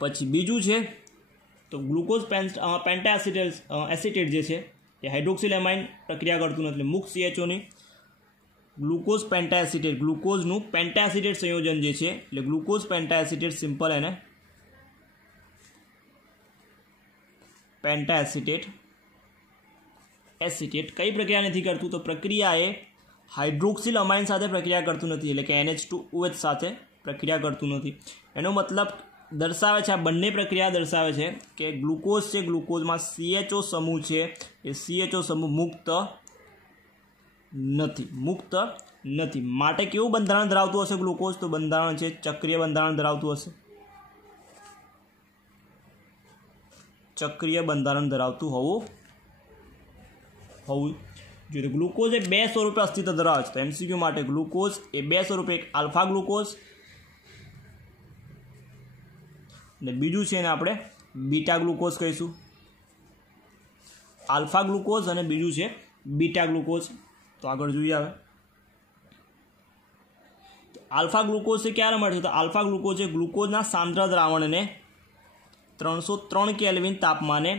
પછી બીજું છે તો ગ્લુકોઝ પેન્ટાએસિટેટ જે છે એ હાઇડ્રોક્સિલ એમાઇન પ્રક્રિયા કરતું નથી, એટલે મુક્ત CHOની ગ્લુકોઝ પેન્ટાએસિટેટ, ગ્લુકોઝનું પેન્ટાએસિટેટ સંયોજન જે છે એટલે ગ્લુકોઝ પેન્ટાએસિટેટ, સિમ્પલ એને પેન્ટાએસિટેટ કઈ પ્રક્રિયા નથી કરતું, તો પ્રક્રિયા એ હાઇડ્રોક્સિલ અમાઇન સાથે પ્રક્રિયા કરતું નથી, એટલે કે NH2OH સાથે પ્રક્રિયા કરતું નથી. એનો મતલબ દર્શાવે છે, આ બંને પ્રક્રિયા દર્શાવે છે કે ગ્લુકોઝ છે, ગ્લુકોઝમાં CHO સમૂહ છે એ CHO સમૂહ મુક્ત નથી. માટે કેવું બંધારણ ધરાવતું હશે ગ્લુકોઝ, તો બંધારણ છે ચક્રીય બંધારણ ધરાવતું હશે, ચક્રીય બંધારણ ધરાવતું હોવું જોઈએ. ગ્લુકોઝ એ 2 સ્વરૂપે અસ્તિત્વ ધરાવે છે. તો MCQ માટે ગ્લુકોઝ એ 2 સ્વરૂપે, એક આલ્ફા ગ્લુકોઝ અને બીજું છે એને આપણે बीटा ग्लूकोज कहीशुं, आल्फा ग्लूकोज अने बीजुं छे बीटा ग्लूकोज। तो आगळ जोईए हवे आल्फा ग्लूकोज से क्यारे मळे? तो आल्फा ग्लूकोज ए ग्लूकोजना सांद्र द्रावणने 303 केल्विन तापमाने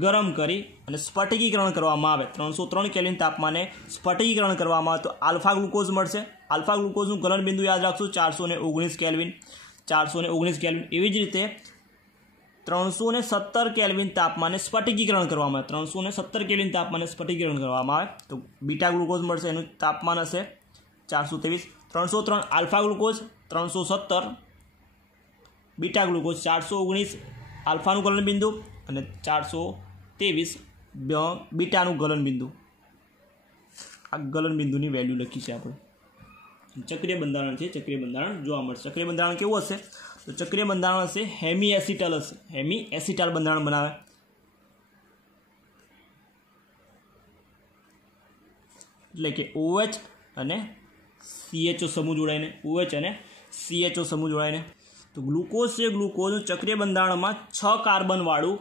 गरम करी अने स्फटिकीकरण करवामां आवे। 303 केल्विन तापमाने स्फटिकीकरण करवामां आवे तो आल्फा ग्लूकोज मळशे। आल्फा ग्लूकोजनुं गलन बिंदु याद राखशो 419 केल्विन, 419 केल्विन। एवी ज रीते 317 केल्विन तापमाने स्फटिकीकरण करवामां आवे। 317 केल्विन तापमाने स्फटिकीकरण करवामां आवे तो बीटा ग्लूकोज मळशे। एनुं तापमान हशे 423। 303 आल्फा ग्लूकोज, 317 बीटा ग्लूकोज, 419 आल्फानुं गलन बिंदु अने 423 बीटानुं गलन बिंदु। आ गलन बिंदुनी वेल्यू लखी छे आपणे। चक्रीय बंधारण छे, चक्रीय बंधारण जोवा मळशे। चक्रीय बंधारण केवुं हशे? तो चक्रीय बंधारण हशे हेमी एसिटल हशे। हेमी एसिटल बंधारण बनावे એટલે કે OH અને CHO समूह जोड़ाईने, OH અને CHO समूह जोड़ाईने। तो ग्लूकोज છે ગ્લુકોઝ ચક્રીય બંધારણમાં 6 કાર્બન વાળું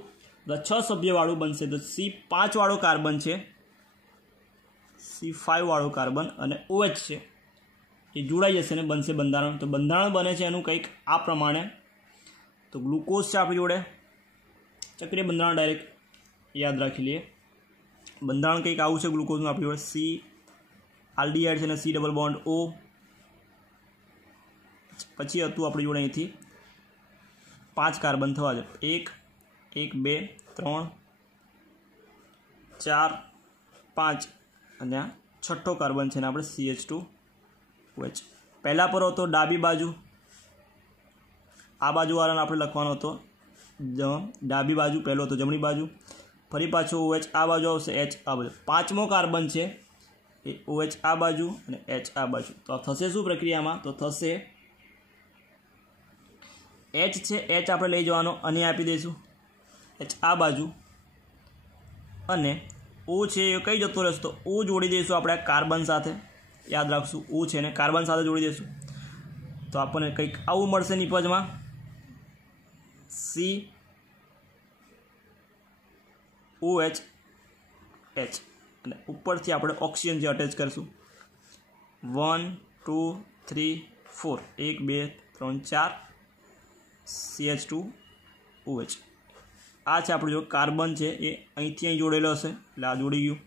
6 સભ્ય વાળું બનશે। તો C5 વાળો કાર્બન છે, C5 વાળો કાર્બન અને OH છે એ જોડાઈ જશે અને બનશે બંધારણ। તો બંધારણ બને છે એનું કંઈક આ પ્રમાણે। તો ગ્લુકોઝ છે આપણી જોડે, ચક્રીય બંધારણ ડાયરેક્ટ યાદ રાખી લઈએ। બંધારણ કંઈક આવું છે ગ્લુકોઝનું આપણી જોડે। C આલ્ડીહાઇડ છે અને C ડબલ બોન્ડ O, પછી હતું આપણી જોડે અહીંથી 5 કાર્બન થવા છે, 1 1 2 3 4 5 અને આ છઠ્ઠો કાર્બન છે ને આપણે CH2OH। પહેલા પર હતો ડાબી બાજુ, આ બાજુવાળાને આપણે લખવાનો હતો ડાબી બાજુ, પહેલો હતો જમણી બાજુ, ફરી પાછો OH આ બાજુ આવશે, H આ બાજુ। પાંચમો કાર્બન છે એ OH આ બાજુ અને H આ બાજુ। તો થશે શું પ્રક્રિયામાં? તો થશે H છે, H આપણે લઈ જવાનો અને આપી દઈશું H આ બાજુ, અને O છે એ કઈ જતો રહેશે? તો O જોડી દઈશું આપણે કાર્બન સાથે, યાદ રાખશું O છે ને કાર્બન સાથે જોડી દઈશું તો આપણને કંઈક આવું મળશે નિપજમાં, COH H અને ઉપરથી આપણે ઓક્સિજન જે અટેચ કરીશું 1 2 3 4 1 2 3 4 CH2OH। આ છે આપણું જો કાર્બન છે એ અહીંથી અહીં જોડેલો હશે એટલે આ જોડી ગયું,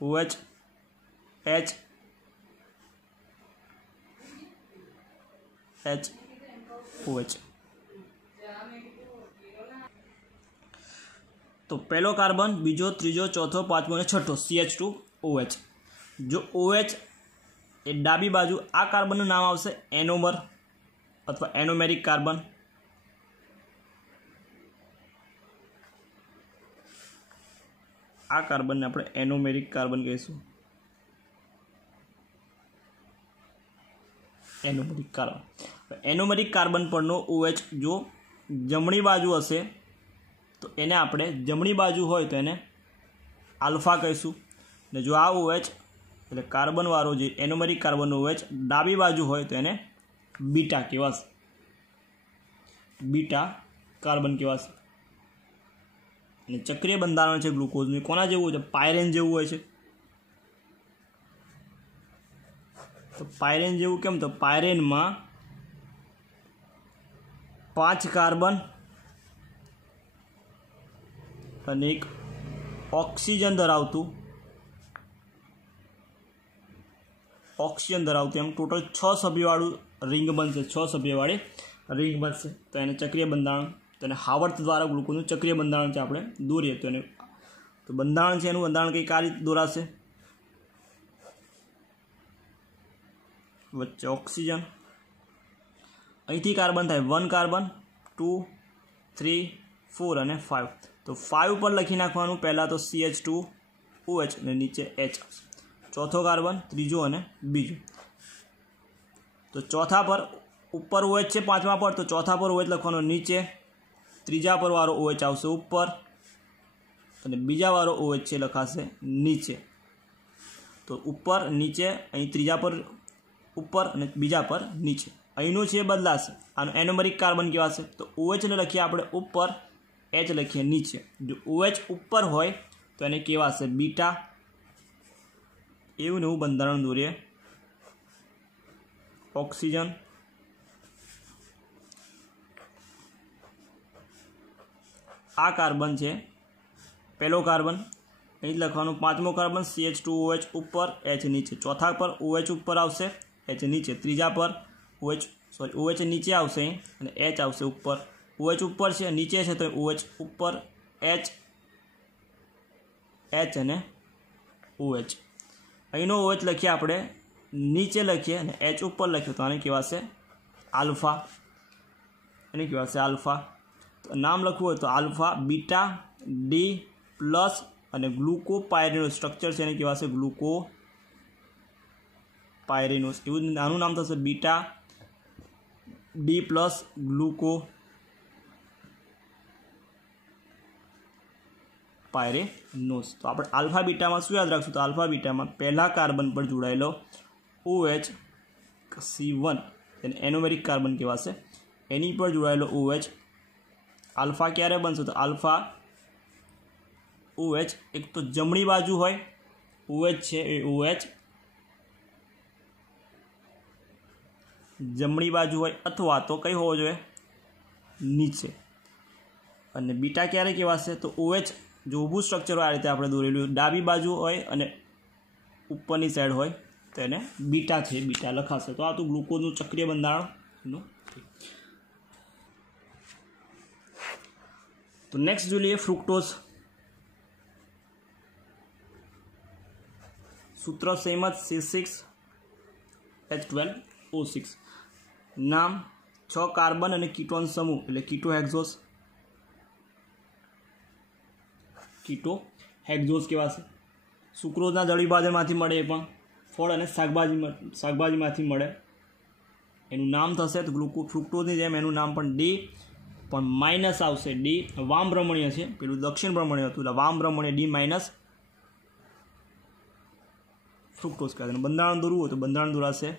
OH H H OH। તો પહેલો કાર્બન, બીજો, ત્રીજો, ચોથો, પાંચમો અને છઠ્ઠો CH2OH। જો OH એ ડાબી બાજુ આ કાર્બનનું નામ આવશે એનોમર અથવા એનોમેરિક કાર્બન। આ કાર્બનને આપણે એનોમેરિક કાર્બન કહીશું, એનોમેરિક કાર્બન। એનોમેરિક કાર્બન પરનો OH જો જમણી બાજુ હશે તો એને આપણે જમણી બાજુ હોય તો એને આલ્ફા કહીશું, ને જો આ OH એટલે કાર્બનવાળો જે એનોમેરિક કાર્બનનો OH ડાબી બાજુ હોય તો એને બીટા કહેવાશે, બીટા કાર્બન કહેવાશે। અને ચક્રીય બંધારણ છે ગ્લુકોઝનું કોના જેવું છે? પાયરેન જેવું હોય છે। તો પાયરેન જેવું કેમ? તો પાયરેનમાં 5 કાર્બન અને એક ઓક્સિજન ધરાવતું એમ ટોટલ 6 સભ્યવાળું રિંગ બનશે, 6 સભ્યવાળી રિંગ બનશે। તો એને ચક્રીય બંધારણ, તો એને હાવર્ત દ્વારા ગ્લુકોઝનું ચક્રીય બંધારણ છે આપણે દોરીએ તો એને, તો બંધારણ છે એનું બંધારણ કંઈક આ રીતે દોરાશે, વચ્ચે ઓક્સિજન, અહીંથી કાર્બન થાય 1 કાર્બન 2 3 4 અને 5। તો 5 પર લખી નાખવાનું પહેલાં તો CH2OH અને નીચે H, ચોથો કાર્બન, ત્રીજો અને બીજો। તો ચોથા પર ઉપર OH છે પાંચમા પર, તો ચોથા પર OH લખવાનો નીચે, ત્રીજા પર વાળો OH આવશે ઉપર અને બીજા વાળો OH છે લખાશે નીચે। તો ઉપર નીચે, અહીં ત્રીજા પર ઉપર અને બીજા પર નીચે। અહીંનું છે એ બદલાશે. આનું એનોમેરિક કાર્બન કહેવાશે. તો OH ને લખીએ આપણે ઉપર, H લખીએ નીચે. જો OH ઉપર હોય તો એને કહેવાશે બીટા. એવું ને એવું બંધારણ દોરીએ. ઓક્સિજન, આ કાર્બન છે પહેલો કાર્બન, અહીં લખવાનું પાંચમો કાર્બન CH2OH ઉપર, H નીચે. ચોથા પર OH ઉપર આવશે, H નીચે. ત્રીજા પર OH નીચે આવશે અને H આવશે ઉપર. OH ઉપર છે, નીચે છે તો OH ઉપર, H અને OH. અહીંનો OH લખીએ આપણે નીચે લખીએ અને H ઉપર લખ્યું તો આને કહેવાશે આલ્ફા. એને કહેવાશે આલ્ફા. તો નામ લખવું હોય તો આલ્ફા, બીટા, ડી પ્લસ અને ગ્લુકોપાયરીનોસ સ્ટ્રક્ચર છે એને કહેવાશે ગ્લુકોપાયરીનોસ. એવું આનું નામ થશે બીટા ડી પ્લસ ગ્લુકોપાયરીનોસ. તો આપણે આલ્ફા બીટામાં શું યાદ રાખશું? તો આલ્ફા બીટામાં પહેલા કાર્બન પર જોડાયેલો OH C1 એને એનોમેરિક કાર્બન કહેવાશે. એની પર જોડાયેલો OH આલ્ફા ક્યારે બનશે? તો આલ્ફા OH એક તો જમણી બાજુ હોય OH છે એ OH જમણી બાજુ હોય અથવા તો કઈ હોવો જોઈએ? નીચે. અને બીટા ક્યારે કહેવાશે? તો OH જો ઊભું સ્ટ્રક્ચર હોય આ રીતે આપણે દોરેલું ડાબી બાજુ હોય અને ઉપરની સાઈડ હોય તો એને બીટા છે, બીટા લખાશે. તો આ તો ગ્લુકોઝનું ચક્રીય બંધારણનું. તો નેક્સ્ટ જોઈ લઈએ ફ્રુક્ટોઝ. સૂત્ર સેમ જ C6H12O6. નામ 6 કાર્બન અને કીટોન સમૂહ એટલે કીટોહેક્ઝોસ. કીટોહેક્ઝોસ કહેવાશે. સુક્રોઝના જળીબાજરમાંથી મળે એ પણ ફળ અને શાકભાજીમાંથી મળે. એનું નામ થશે તો ફ્રુક્ટોઝની જેમ એનું નામ પણ ડી, પણ માઇનસ આવશે. ડી વામ ભ્રમણીય છે, પેલું દક્ષિણ ભ્રમણીય હતું એટલે વામ ભ્રમણીય ડી માઇનસ ફ્રુક્ટોઝ કહેવાય. બંધારણ દોરવું હોય તો બંધારણ દોરાશે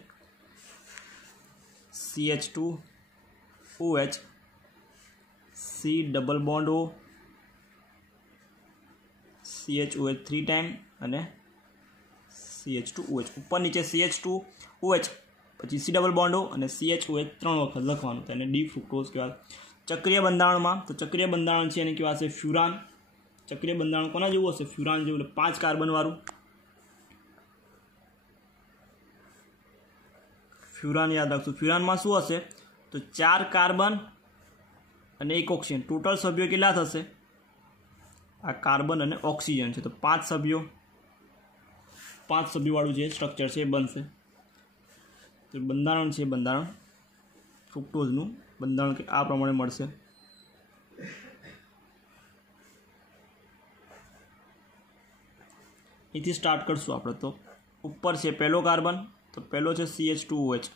CH2OH C double bond O CHOH 3 time અને CH2OH ઉપર નીચે CH2OH પછી C ડબલ બોન્ડ O અને CHOH 3 વખત લખવાનું. તેને ડી ફ્રુક્ટોઝ કહેવાય. ચક્રીય બંધારણમાં તો ચક્રીય બંધારણ છે એને કહેવાશે ફ્યુરાન. ચક્રીય બંધારણ કોના જેવું હશે? ફ્યુરાન જેવું, એટલે 5 કાર્બન વાળું ફ્યુરાન યાદ રાખશું. ફ્યુરાનમાં શું હશે? તો 4 કાર્બન અને 1 ઓક્સિજન. ટોટલ સભ્યો કેટલા થશે? આ કાર્બન અને ઓક્સિજન છે તો 5 સભ્યોવાળું જે સ્ટ્રક્ચર છે એ બનશે. તો બંધારણ છે બંધારણ ફ્રુક્ટોઝનું બંધારણ કે આ પ્રમાણે મળશે. અહીંથી સ્ટાર્ટ કરશું આપણે. તો ઉપર છે પહેલો કાર્બન તો પહેલો છે CH2OH.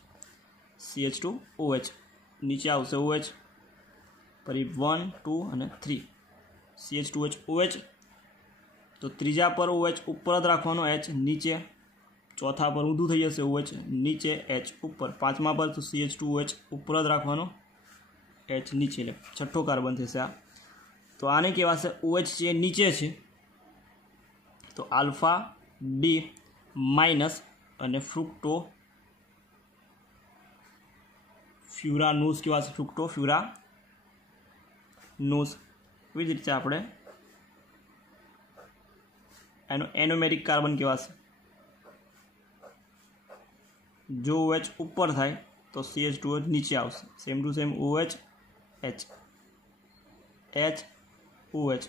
નીચે આવશે OH, પછી 1 2 અને 3 CH2OH. તો ત્રીજા પર OH ઉપર જ રાખવાનો, H નીચે. ચોથા પર ઊંધું થઈ જશે OH નીચે, H ઉપર. પાંચમા પર તો CH2OH ઉપર જ રાખવાનો, H નીચે. એટલે છઠ્ઠો કાર્બન થશે આ. તો આને કહેવાશે OH છે નીચે છે તો આલ્ફા ડી માઇનસ અને ફ્યુરાનોસ કહેવાશે ફ્યુરાનોસ. એવી જ રીતે આપણે એનો એનોમેરિક કાર્બન કહેવાશે. જો OH ઉપર થાય તો CH2OH નીચે આવશે. Same to same OH H OH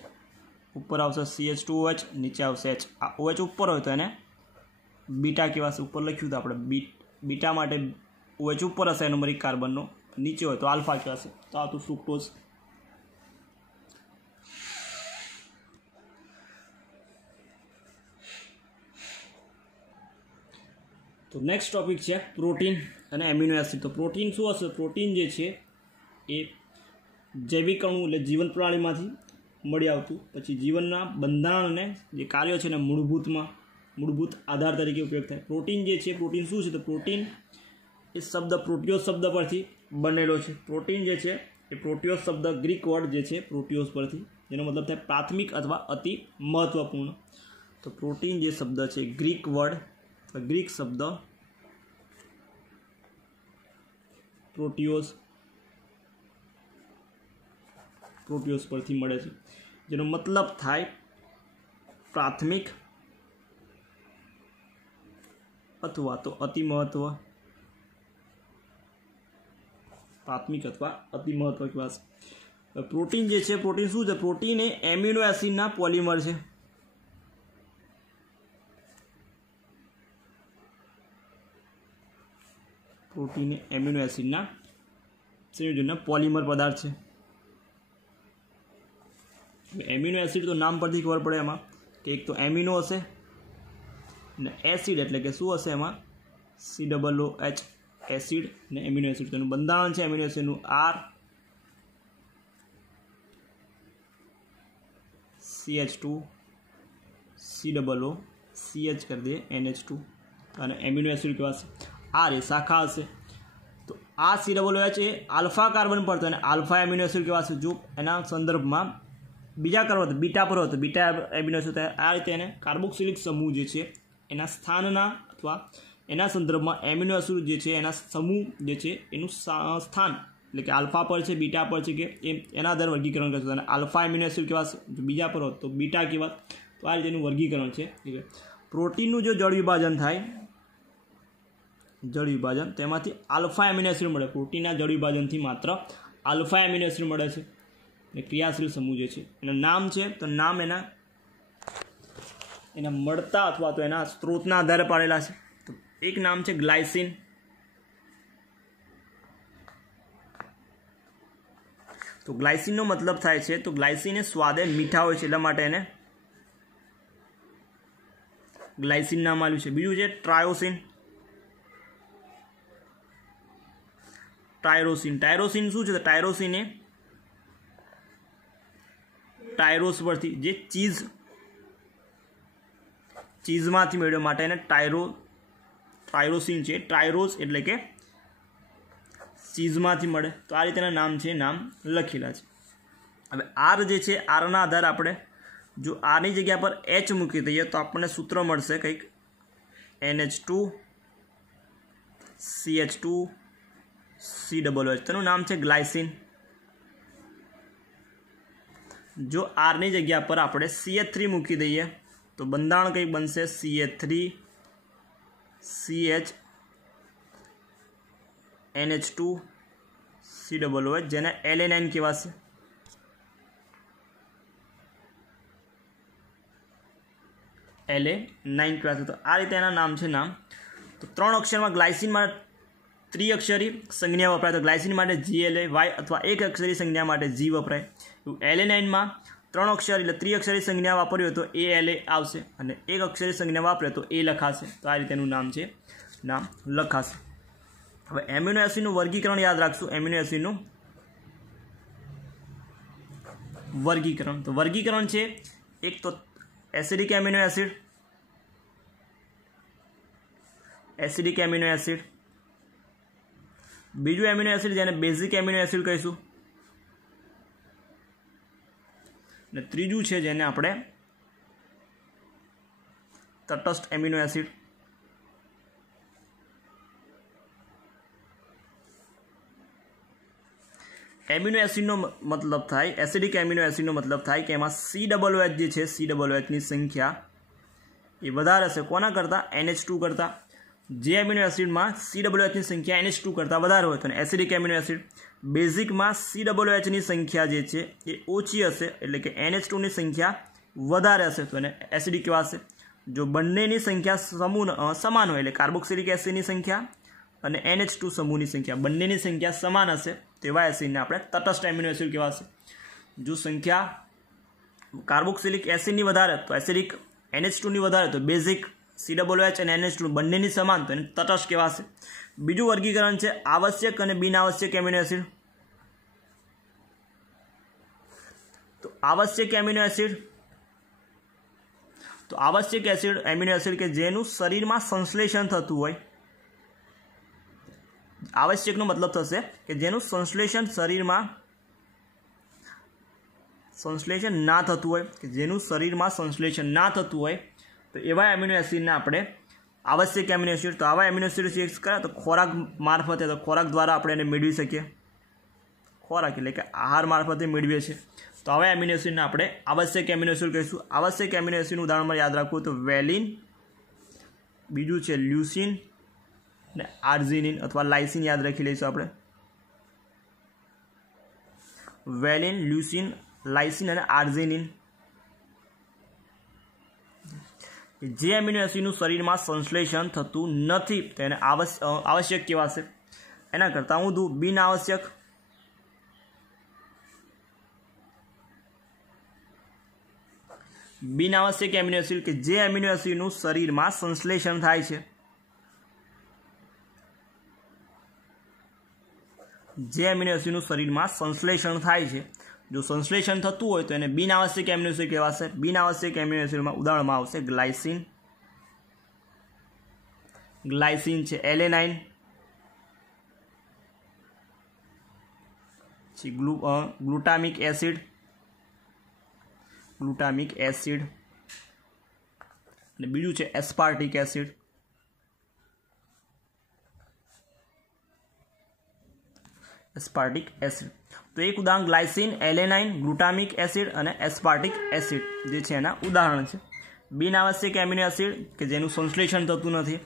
ઉપર આવશે CH2OH, નીચે આવશે H. આ OH ઉપર હોય તો એને બીટા કહેવાશે. ઉપર લખ્યું તો આપણે બીટા માટે OH ઉપર હશે એનોમેરિક કાર્બનનો, નીચે હોય તો આલ્ફા કહેવાશે. તો આ તો ફ્રુક્ટોઝ. તો નેક્સ્ટ ટોપિક છે પ્રોટીન અને એમિનો એસિડ. તો પ્રોટીન શું હશે? પ્રોટીન જે છે એ જૈવિક અણુ એટલે જીવન પ્રણાલીમાંથી મળી આવતું, પછી જીવનના બંધારણ અને જે કાર્યો છે એને મૂળભૂત આધાર તરીકે ઉપયોગ થાય. પ્રોટીન જે છે, પ્રોટીન શું છે? તો પ્રોટીન એ શબ્દ પ્રોટીઓસ શબ્દ પરથી બનેલો છે। પ્રોટીન જે છે એ પ્રોટીઓસ શબ્દ ગ્રીક વર્ડ જે છે પ્રોટીઓસ પરથી, જેનો મતલબ થાય પ્રાથમિક અથવા અતિ મહત્વપૂર્ણ। તો પ્રોટીન જે શબ્દ છે ગ્રીક વર્ડ, ગ્રીક શબ્દ પ્રોટીઓસ પરથી મળે છે, જેનો મતલબ થાય પ્રાથમિક અથવા તો અતિ મહત્વ, પ્રાથમિક અથવા અતિ મહત્વ કહેવાશે। પ્રોટીન જે છે, પ્રોટીન શું છે? પ્રોટીન એ એમિનો એસિડના પોલિમર છે। પ્રોટીન એ એમિનો એસિડના સંયોજનના પોલિમર પદાર્થ છે। એમિનો એસિડ તો નામ પરથી ખબર પડે એમાં કે એક તો એમિનો હશે ને એસિડ એટલે કે શું હશે એમાં COOH એસિડ ને એમિનો એસિડ। તેનું બંધારણ છે એમિનો એસિડનું RCH2 COO CH કરી દે NH2 અને એમિનો એસિડ કહેવાશે। R એ શાખા હશે તો આ COOH એ આલ્ફા કાર્બન પર હતો અને આલ્ફા એમિનો એસિડ કહેવાશે। જો એના સંદર્ભમાં બીજા કાર્બન હતો બીટા પર હતો, બીટા એમિનો એસિડ, આ રીતે એને કાર્બોક્સિલિક સમૂહ જે છે એના સ્થાનના અથવા એના સંદર્ભમાં એમિનો એસિડ જે છે એના સમૂહ જે છે એનું સ્થાન એટલે કે આલ્ફા પર છે બીટા પર છે કે એના આધારે વર્ગીકરણ કરશે અને આલ્ફા એમિનો એસિડ કહેવાશે, જો બીજા પર હોત તો બીટા કહેવાત। તો આ રીતે એનું વર્ગીકરણ છે। પ્રોટીનનું જો જળ વિભાજન થાય, જળ વિભાજન તેમાંથી આલ્ફા એમિનો એસિડ મળે। પ્રોટીનના જળ વિભાજનથી માત્ર આલ્ફા એમિનો એસિડ મળે છે। અને ક્રિયાશીલ સમૂહ જે છે એનું નામ છે, તો નામ એના મળતા અથવા તો એના સ્ત્રોતના આધારે પાડેલા છે। તો એક નામ છે ગ્લાયસિન, તો ગ્લાયસિનનો મતલબ થાય છે, તો ગ્લાયસિન એ સ્વાદે મીઠા હોય છે એટલા માટે એને ગ્લાયસિન નામ આવ્યું છે। બીજું છે ટ્રાયોસિન, ટાયરોસિન શું છે? તો ટાયરોસિન એ ટાયરોસ પરથી જે ચીઝમાંથી મેળવ્યો માટે એને ટાયરોસિન છે। ટાયરોસ એટલે કે ચીઝમાંથી મળે। તો આ રીતેના નામ છે, નામ લખેલા છે। હવે આર જે છે, આરના આધારે આપણે જો આરની જગ્યા પર H મૂકી દઈએ તો આપણને સૂત્ર મળશે કંઈક NH2 CH2 COOH, તેનું નામ છે ગ્લાયસિન। જો આરની જગ્યા પર આપણે CH3 મૂકી દઈએ તો બંધારણ કંઈક બનશે CH3 CH NH2 COOH, જેને એલેનાઇન કહેવાશે। એલેનાઇન કહેવાશે। તો આ રીતે એના નામ છે નામ। તો 3 અક્ષરમાં ગ્લાયસિનમાં ત્રિઅક્ષરી સંજ્ઞા વપરાય તો ગ્લાયસિન માટે GLA, Y અથવા એક અક્ષરી સંજ્ઞા માટે G વપરાય। એલેનાઇનમાં 3 અક્ષર એટલે ત્રિઅક્ષરી સંજ્ઞા વાપર્યો તો ALA આવશે અને એક અક્ષરી સંજ્ઞા વાપરે તો A લખાશે। તો આ રીતે એનું નામ છે, નામ લખાશે। હવે એમિનો એસિડનું વર્ગીકરણ યાદ રાખશું। એમિનો એસિડનું વર્ગીકરણ, તો વર્ગીકરણ છે એક તો એસિડિક એમિનો એસિડ, બીજું એમિનો એસિડ જેને બેઝિક એમિનો એસિડ કહીશું, અને ત્રીજું છે જેને આપણે તટસ્થ એમિનો એસિડ। એમિનો એસિડનો મતલબ થાય, એસિડિક એમિનો એસિડનો મતલબ થાય કે એમાં COOH જે છે, COOHની સંખ્યા એ વધારે છે કોના કરતાં? NH2 કરતાં। જે એમિનો એસિડમાં COOHની સંખ્યા NH2 કરતાં વધારે હોય તો એસિડિક એમિનો એસિડ। બેઝિકમાં COOHની સંખ્યા જે છે એ ઓછી હશે એટલે કે NH2ની સંખ્યા વધારે હશે તો એને એસિડિક કહેવાશે। જો બંનેની સંખ્યા સમાન હોય એટલે કાર્બોક્સિલિક એસિડની સંખ્યા અને NH2 સમૂહની સંખ્યા બંનેની સંખ્યા સમાન હશે તેવા એસિડને આપણે તટસ્થ એમિનો એસિડ કહેવાશે। જો સંખ્યા કાર્બોક્સિલિક એસિડની વધારે તો એસિડિક, NH2ની વધારે તો બેઝિક, COOH અને NH2 બંનેની સમાન તો એને તટસ્થ કહેવાશે। બીજું વર્ગીકરણ છે આવશ્યક અને બિનઆવશ્યક એમિનો એસિડ। તો આવશ્યક એમિનો એસિડ કે જેનું શરીરમાં સંશ્લેષણ થતું હોય, आवश्यकનો મતલબ થશે કે જેનું સંશ્લેષણ શરીરમાં સંશ્લેષણ ના થતું હોય, કે જેનું શરીરમાં સંશ્લેષણ ના થતું હોય તો એવા એમિનો એસિડને આપણે આવશ્યક એમિનો એસિડ. તો આવા એમિનો એસિડ યુઝ કરે તો ખોરાક મારફતે, તો ખોરાક દ્વારા આપણે એને મેળવી શકીએ. ખોરાક એટલે કે આહાર મારફતે મેળવીએ છીએ. તો આવા એમિનો એસિડને આપણે આવશ્યક એમિનો એસિડ કહીશું. આવશ્યક એમિનો એસિડનું ઉદાહરણમાં યાદ રાખવું તો વેલિન, બીજું છે લ્યુસિન ને આર્જિનિન અથવા લાઇસિન યાદ રાખી લઈશું આપણે. વેલિન, લ્યુસિન, લાઇસિન અને આર્જિનિન જે એમિનો એસિડનું શરીરમાં સંશ્લેષણ થતું નથી તેને આવશ્યક કહેવાશે. એના કરતાં ઊંધું બિન આવશ્યક. બિન આવશ્યક એમિનો એસિડ કે જે એમિનો એસિડનું શરીરમાં સંશ્લેષણ થાય છે, જે એમિનો એસિડનું શરીરમાં સંશ્લેષણ થાય છે, જો સંશ્લેષણ થતું હોય તો એને બિન આવશ્યક એમિનો એસિડ કહેવાશે. બિન આવશ્યક એમિનો એસિડમાં ઉદાહરણમાં આવશે ગ્લાયસિન, ગ્લાયસિન છે alanine, glutamic acid, glutamic acid અને બીજું છે એસ્પાર્ટિક એસિડ. એસ્પાર્ટિક એસિડ તો એક ઉદાહરણ ગ્લાયસિન, એલેનાઇન, ગ્લુટામિક એસિડ અને એસ્પાર્ટિક એસિડ જે છે એના ઉદાહરણ છે. બિન આવશ્યક એમિનો એસિડ કે જેનું સંશ્લેષણ થતું નથી,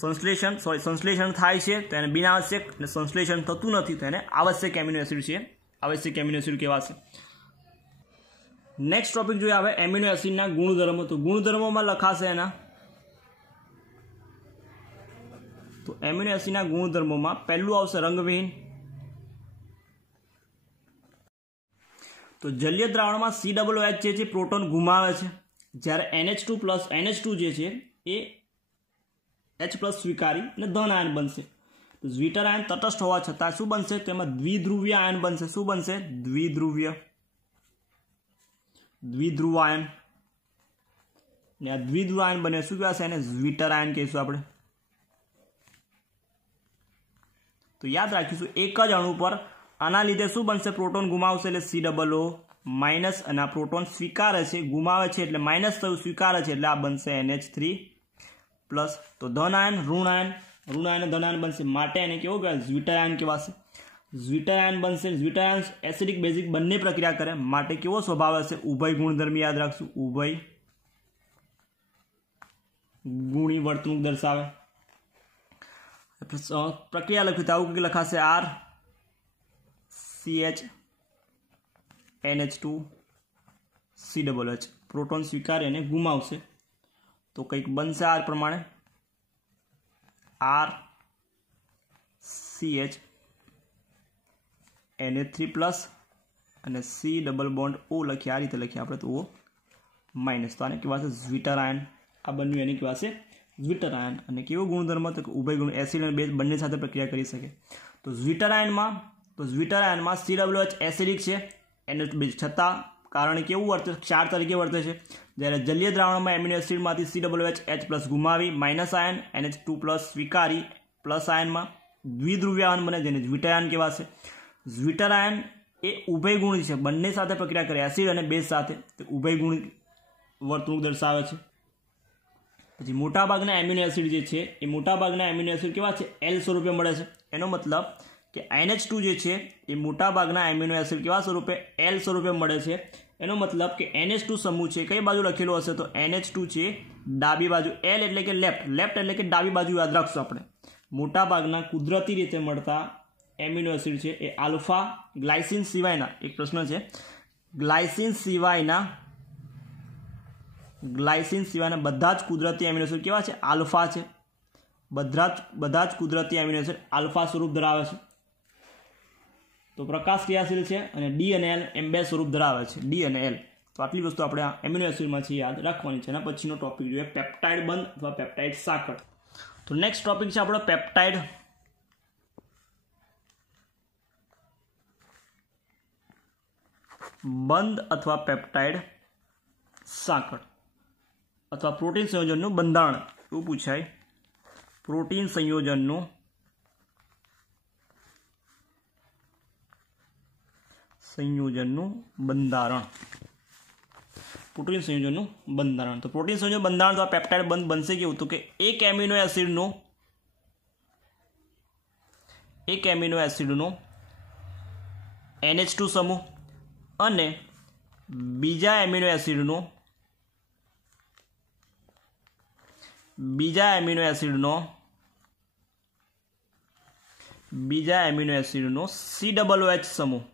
સંશ્લેષણ થાય છે તો એને બિન આવશ્યક, અને સંશ્લેષણ થતું નથી તો એને આવશ્યક એમિનો એસિડ છે, આવશ્યક એમિનો એસિડ કહેવાશે. નેક્સ્ટ ટોપિક જોઈએ હવે એમિનો એસિડના ગુણધર્મો. તો ગુણધર્મોમાં લખાશે એના, તો એમિનો એસિડના ગુણધર્મોમાં પહેલું આવશે રંગવિહીન. તો જલીય દ્રાવણમાં COOH જે છે પ્રોટોન ગુમાવે છે, જ્યારે NH2 જે છે એ H+ સ્વીકારી અને ધન આયન બનશે. તો ઝ્વિટર આયન તટસ્થ હોવા છતાં શું બનશે? તો એમાં દ્વિધ્રુવીય આયન બનશે. શું બનશે? દ્વિધ્રુવ આયન. ને આ દ્વિધ્રુવ આયન બને શું કહેવાશે? એને ઝ્વિટર આયન કહીશું આપણે. તો યાદ રાખીશું એક જ અણુ પર આના લીધે શું બનશે? પ્રોટોન ગુમાવશે એટલે COO માઇનસ, અને આ પ્રોટોન સ્વીકારે છે, ગુમાવે છે એટલે માઇનસ થયું, સ્વીકારે છે એટલે આ બનશે NH3+. તો ધન આયન ઋણ આયન ધન આયન બનશે, માટે એને કેવું કહેવાય? ઝ્વિટર આયન કહેવાશે. ઝ્વિટર આયન બનશે. ઝ્વિટર આયન એસિડિક બેઝિક બંને પ્રક્રિયા કરે, માટે કેવો સ્વભાવ હશે? ઉભય ગુણધર્મ યાદ રાખશું. ઉભય ગુણી વર્તણૂક દર્શાવે. પ્રક્રિયા લખ્યું તો આવું કંઈક લખાશે RCH NH2COOH. પ્રોટોન સ્વીકારે અને ગુમાવશે તો કંઈક બનશે આ પ્રમાણે RCH NH3+ અને C ડબલ બોન્ડ O લખીએ, આ રીતે લખીએ આપણે તો O માઇનસ. તો આને કહેવાશે ઝ્વિટર આયન. આ બન્યું એને કહેવાશે ઝ્વિટર આયન. અને કેવો ગુણધર્મ? તો ઉભય ગુણ, એસિડ અને બેઝ બંને સાથે પ્રક્રિયા કરી શકે. તો ઝ્વિટર આયનમાં COOH એસિડિક છે NH બેઝ છતાં, કારણ કેવું વર્તે? ક્ષાર તરીકે વર્તે છે. જ્યારે જલીય દ્રાવણમાં એમિનો એસિડમાંથી COOH H+ ગુમાવી માઇનસ આયન NH2+ સ્વીકારી પ્લસ આયનમાં દ્વિધ્રુવીય આયન બને, જેને ઝ્વિટર આયન કહેવાશે. ઝ્વિટર આયન એ ઉભય ગુણી છે, બંને સાથે પ્રક્રિયા કરે એસિડ અને બેઝ સાથે, તો ઉભય ગુણ વર્તણૂક દર્શાવે છે. પછી મોટાભાગના એમિનો એસિડ જે છે એ મોટાભાગના એમિનો એસિડ કેવા છે? L સ્વરૂપે મળે છે. એનો મતલબ કે NH2 જે છે એ મોટાભાગના એમિનો એસિડ કેવા સ્વરૂપે? L સ્વરૂપે મળે છે. એનો મતલબ કે NH2 સમૂહ છે કઈ બાજુ લખેલો હશે? તો NH2 છે ડાબી બાજુ. L એટલે કે લેફ્ટ એટલે કે ડાબી બાજુ યાદ રાખશું આપણે. મોટાભાગના કુદરતી રીતે મળતા એમિનો એસિડ છે એ આલ્ફા, ગ્લાયસિન સિવાયના, એક પ્રશ્ન છે, ગ્લાયસિન સિવાયના બધા જ કુદરતી એમિનો એસિડ કેવા છે? આલ્ફા છે. બધા જ કુદરતી એમિનો એસિડ આલ્ફા સ્વરૂપ ધરાવે છે. તો પ્રકાશ ક્રિયાશીલ છે અને D અને L એમ બે સ્વરૂપ ધરાવે છે. D અને L. તો આટલી વસ્તુ આપણે આ એમિનો એસિડમાં છે યાદ રાખવાની છે. એના પછીનો ટોપિક જોઈએ પેપ્ટાઇડ બંધ અથવા પેપ્ટાઇડ સાંકળ. તો નેક્સ્ટ ટોપિક છે આપણો પેપ્ટાઇડ બંધ અથવા પેપ્ટાઇડ સાંકળ અથવા પ્રોટીન સંયોજનનું બંધારણ. એવું પૂછાય, પ્રોટીન સંયોજનનું સંયોજનનું બંધારણ, પ્રોટીન સંયોજનનું બંધારણ. તો પ્રોટીન સંયોજન બંધારણ તો આ પેપ્ટાઇડ બંધ બનશે કેવું, તો કે એક એમિનો એસિડનો NH2 સમૂહ અને બીજા એમિનો એસિડનો COOH સમૂહ,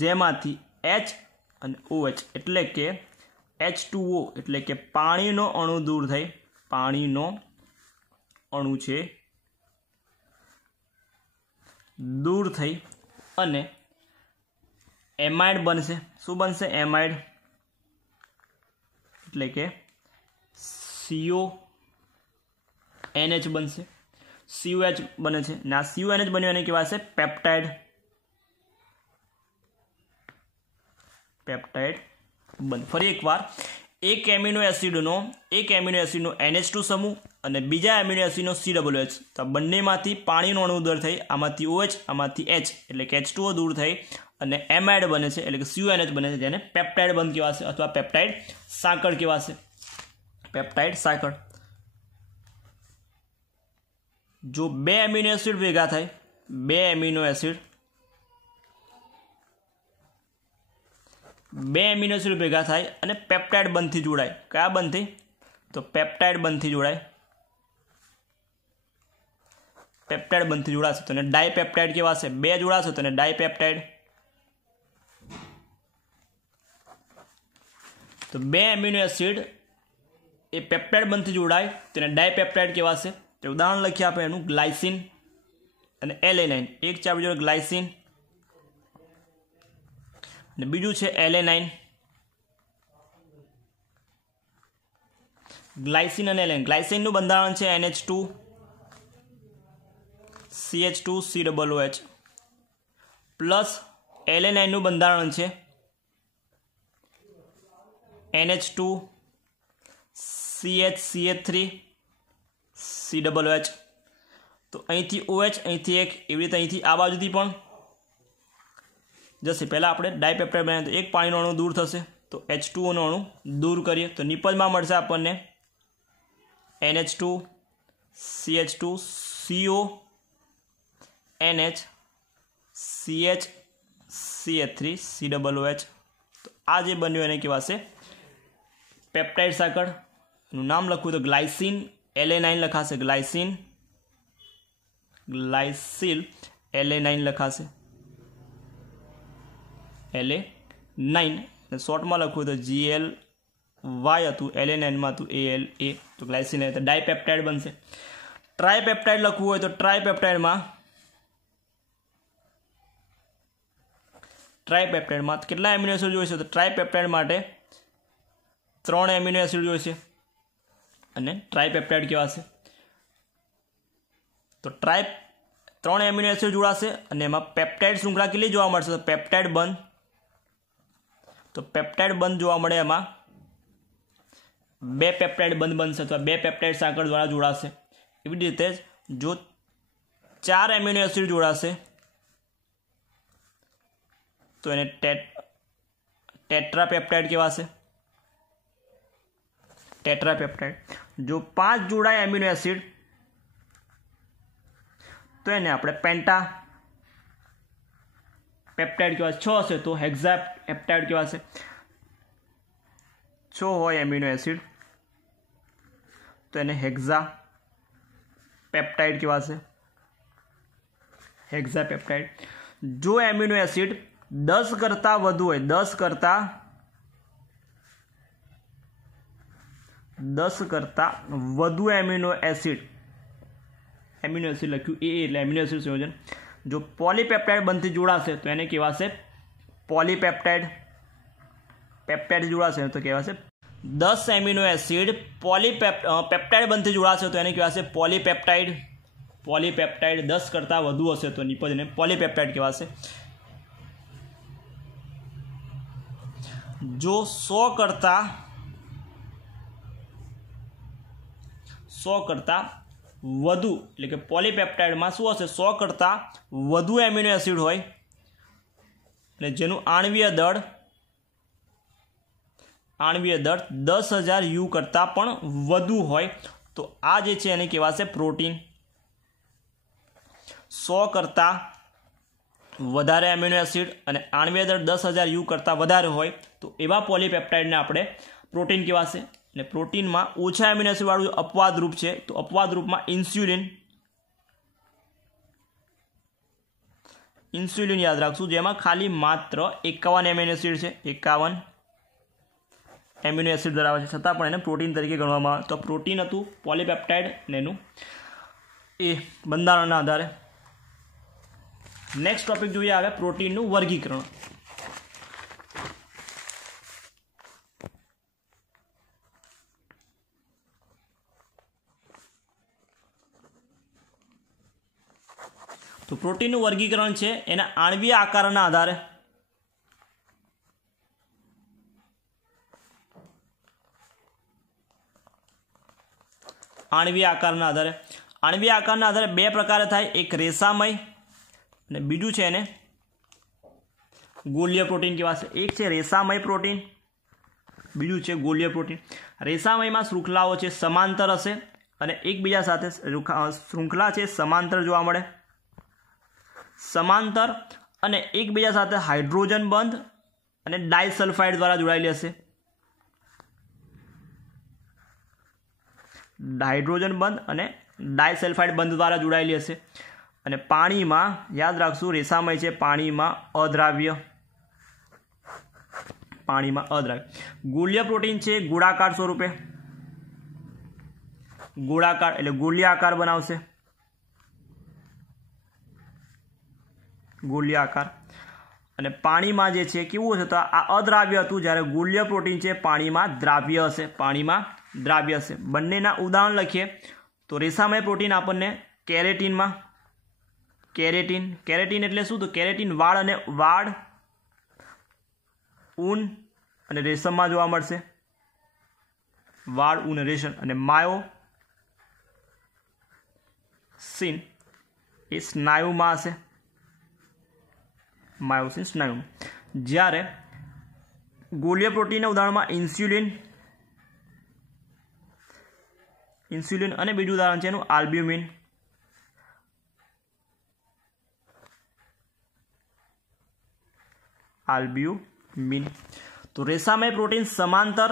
જેમાંથી H અને OH એટલે કે H2O એટલે કે પાણીનો અણુ દૂર થઈ, પાણીનો અણુ છે દૂર થઈ અને એમાઇડ બનશે. શું બનશે? એમાઇડ એટલે કે CONH બનશે, COH બને છે ને આ CONH બન્યું એને કહેવાશે પેપ્ટાઇડ બંધ. ફરી એકવાર, એક એમિનો એસિડનો NH2 સમૂહ અને બીજા એમિનો એસિડનો COOH, તો બંનેમાંથી પાણીનો અણુ દૂર થઈ, આમાંથી OH આમાંથી H એટલે કે H2O દૂર થઈ અને એમાઇડ બને છે એટલે કે CONH બને છે, જેને પેપ્ટાઇડ બંધ કહેવાશે અથવા પેપ્ટાઇડ સાંકળ કહેવાશે. પેપ્ટાઇડ સાંકળ. જો બે એમિનો એસિડ ભેગા થાય, બે એમિનો એસિડ ભેગા થાય અને પેપ્ટાઇડ બંધથી જોડાય. કયા બંધથી? તો પેપ્ટાઇડ બંધથી જોડાય. પેપ્ટાઇડ બંધથી જોડાશે તો એને ડાયપેપ્ટાઇડ કહેવાશે. બે જોડાશે તો એને ડાયપેપ્ટાઇડ. તો બે એમિનો એસિડ એ પેપ્ટાઇડ બંધથી જોડાય તેને ડાયપેપ્ટાઇડ કહેવાશે. તો ઉદાહરણ લખીએ આપણે એનું, ગ્લાયસિન અને એલેનાઇન. એક છે આપણી જોડે ગ્લાયસિન અને બીજું છે એલેનાઇન. ગ્લાયસિન અને એલેનાઇન. ગ્લાયસિનનું બંધારણ છે NH2 CH2 COOH પ્લસ એલેનાઇનનું બંધારણ છે NH2 CH3 COOH. તો અહીંથી OH, અહીંથી એક, એવી રીતે અહીંથી આ બાજુથી પણ જશે. પહેલાં આપણે ડાયપેપ્ટાઇડ બનાવીએ તો એક પાણીનો અણુ દૂર થશે, તો H2O નો અણુ દૂર કરીએ તો નિપજમાં મળશે આપણને NH2 CH2 CONH CH CH3 COOH. તો આ જે બન્યું એને કહેવાશે પેપ્ટાઇડ સાંકળ. એનું નામ લખવું તો ગ્લાયસિન એલેનાઇન લખાશે. ગ્લાયસિલ એલેનાઇન લખાશે. એલેનાઇન શોર્ટમાં લખવું તો GLY હતું, એલેનાઇનમાં હતું ALA. તો ગ્લાયસિન તો ડાયપેપ્ટાઇડ બનશે. ટ્રાયપેપ્ટાઇડ લખવું હોય તો ટ્રાયપેપ્ટાઇડમાં કેટલા એમિનો એસિડ જોઈશે? તો ટ્રાયપેપ્ટાઇડ માટે 3 એમિનો એસિડ જોઈશે અને ટ્રાયપેપ્ટાઇડ કહેવાશે. તો 3 એમિનો એસિડ જોડાશે અને એમાં પેપ્ટાઇડ શૃંખલા કેટલી જોવા મળશે? તો પેપ્ટાઇડ બંધ. તો પેપ્ટાઇડ બંધ જોવા મળે એમાં 2 પેપ્ટાઇડ બંધ બનશે અથવા 2 પેપ્ટાઇડ સાંકળ દ્વારા જોડાશે. એવી રીતે જ જો 4 એમિનો એસિડ જોડાશે તો એને ટેટ્રાપેપ્ટાઇડ કહેવાશે. ટેટ્રાપેપ્ટાઇડ. જો 5 જોડાય એમિનો એસિડ તો એને આપણે પેન્ટાપેપ્ટાઇડ કહેવાશે. 6 હશે તો હેક્સાપેપ્ટાઇડ કહેવાશે. 6 હોય એમિનો એસિડ તો એને હેક્સાપેપ્ટાઇડ કહેવાશે. હેક્સાપેપ્ટાઇડ. જો એમિનો એસિડ 10 કરતાં વધુ હોય, 10 કરતાં વધુ એમિનો એસિડ લખ્યું એટલે એમિનો એસિડ સંયોજન. જો પોલીપેપ્ટાઇડ બંધથી જોડાશે તો એને કહેવાશે પોલીપેપ્ટાઇડ. પેપ્ટાઇડ જોડાશે તો કહેવાશે 10 એમિનો એસિડ પેપ્ટાઇડ બંધથી જોડાશે તો એને કહેવાશે પોલીપેપ્ટાઇડ. 10 કરતાં વધુ હશે તો નિપજને પોલીપેપ્ટાઇડ કહેવાશે. જો 100 કરતાં વધુ એટલે કે પોલીપેપ્ટાઇડમાં શું હશે? 100 કરતાં વધુ એમિનો એસિડ હોય અને જેનું આણ્વીય દળ 10,000 યુ કરતાં પણ વધુ હોય તો આ જે છે એને કહેવાશે પ્રોટીન. 100 કરતાં વધારે એમિનો એસિડ અને આણ્વીય દળ 10,000 યુ કરતાં વધારે હોય તો એવા પોલીપેપ્ટાઇડને આપણે પ્રોટીન કહેવાશે. અને પ્રોટીનમાં ઓછા એમિનો એસિડ વાળું અપવાદ રૂપ છે તો અપવાદ રૂપમાં ઇન્સ્યુલિન યાદ રાખશું, જેમાં ખાલી માત્ર 51 એમિનો એસિડ છે, 51 એમિનો એસિડ ધરાવે છે, છતાં પણ એને પ્રોટીન તરીકે ગણવામાં આવે. તો પ્રોટીન હતું પોલીપેપ્ટાઇડ અને એનું એ બંધારણના આધારે. નેક્સ્ટ ટોપિક જોઈએ આવે પ્રોટીનનું વર્ગીકરણ. તો પ્રોટીનનું વર્ગીકરણ છે એના આણ્વીય આકારના આધારે. આણ્વીય આકારના આધારે બે પ્રકારે થાય, એક રેસામય અને બીજું છે એને ગોલીય પ્રોટીન કહેવાશે. એક છે રેસામય પ્રોટીન, બીજું છે ગોલીય પ્રોટીન. રેસામયમાં શૃંખલાઓ છે સમાંતર હશે અને એકબીજા સાથે શૃંખલા છે સમાંતર જોવા મળે, સમાંતર અને એકબીજા સાથે હાઇડ્રોજન બંધ અને ડાયસલ્ફાઇડ દ્વારા જોડાયેલી હશે. હાઇડ્રોજન બંધ અને ડાયસલ્ફાઇડ બંધ દ્વારા જોડાયેલી હશે. અને પાણીમાં યાદ રાખશું રેસામય છે પાણીમાં અદ્રાવ્ય. ગોલીય પ્રોટીન છે ગોળાકાર સ્વરૂપે, ગોળાકાર એટલે ગોલીય આકાર બનાવશે, ગોલીય આકાર. અને પાણીમાં જે છે કેવું હશે તો આ અદ્રાવ્ય હતું, જ્યારે ગોલીય પ્રોટીન છે પાણીમાં દ્રાવ્ય હશે, બંનેના ઉદાહરણ લખીએ તો રેસામય પ્રોટીન આપણને કેરેટીન એટલે શું તો કેરેટીન વાળ ઊન અને રેશમમાં જોવા મળશે, વાળ ઊન રેશમ. અને માયોસિન એ સ્નાયુમાં હશે, જ્યારે ગોલીય પ્રોટીનના ઉદાહરણમાં ઇન્સ્યુલિન અને બીજું ઉદાહરણ છે એનું આલ્બ્યુમિન. તો રેસામય પ્રોટીન સમાંતર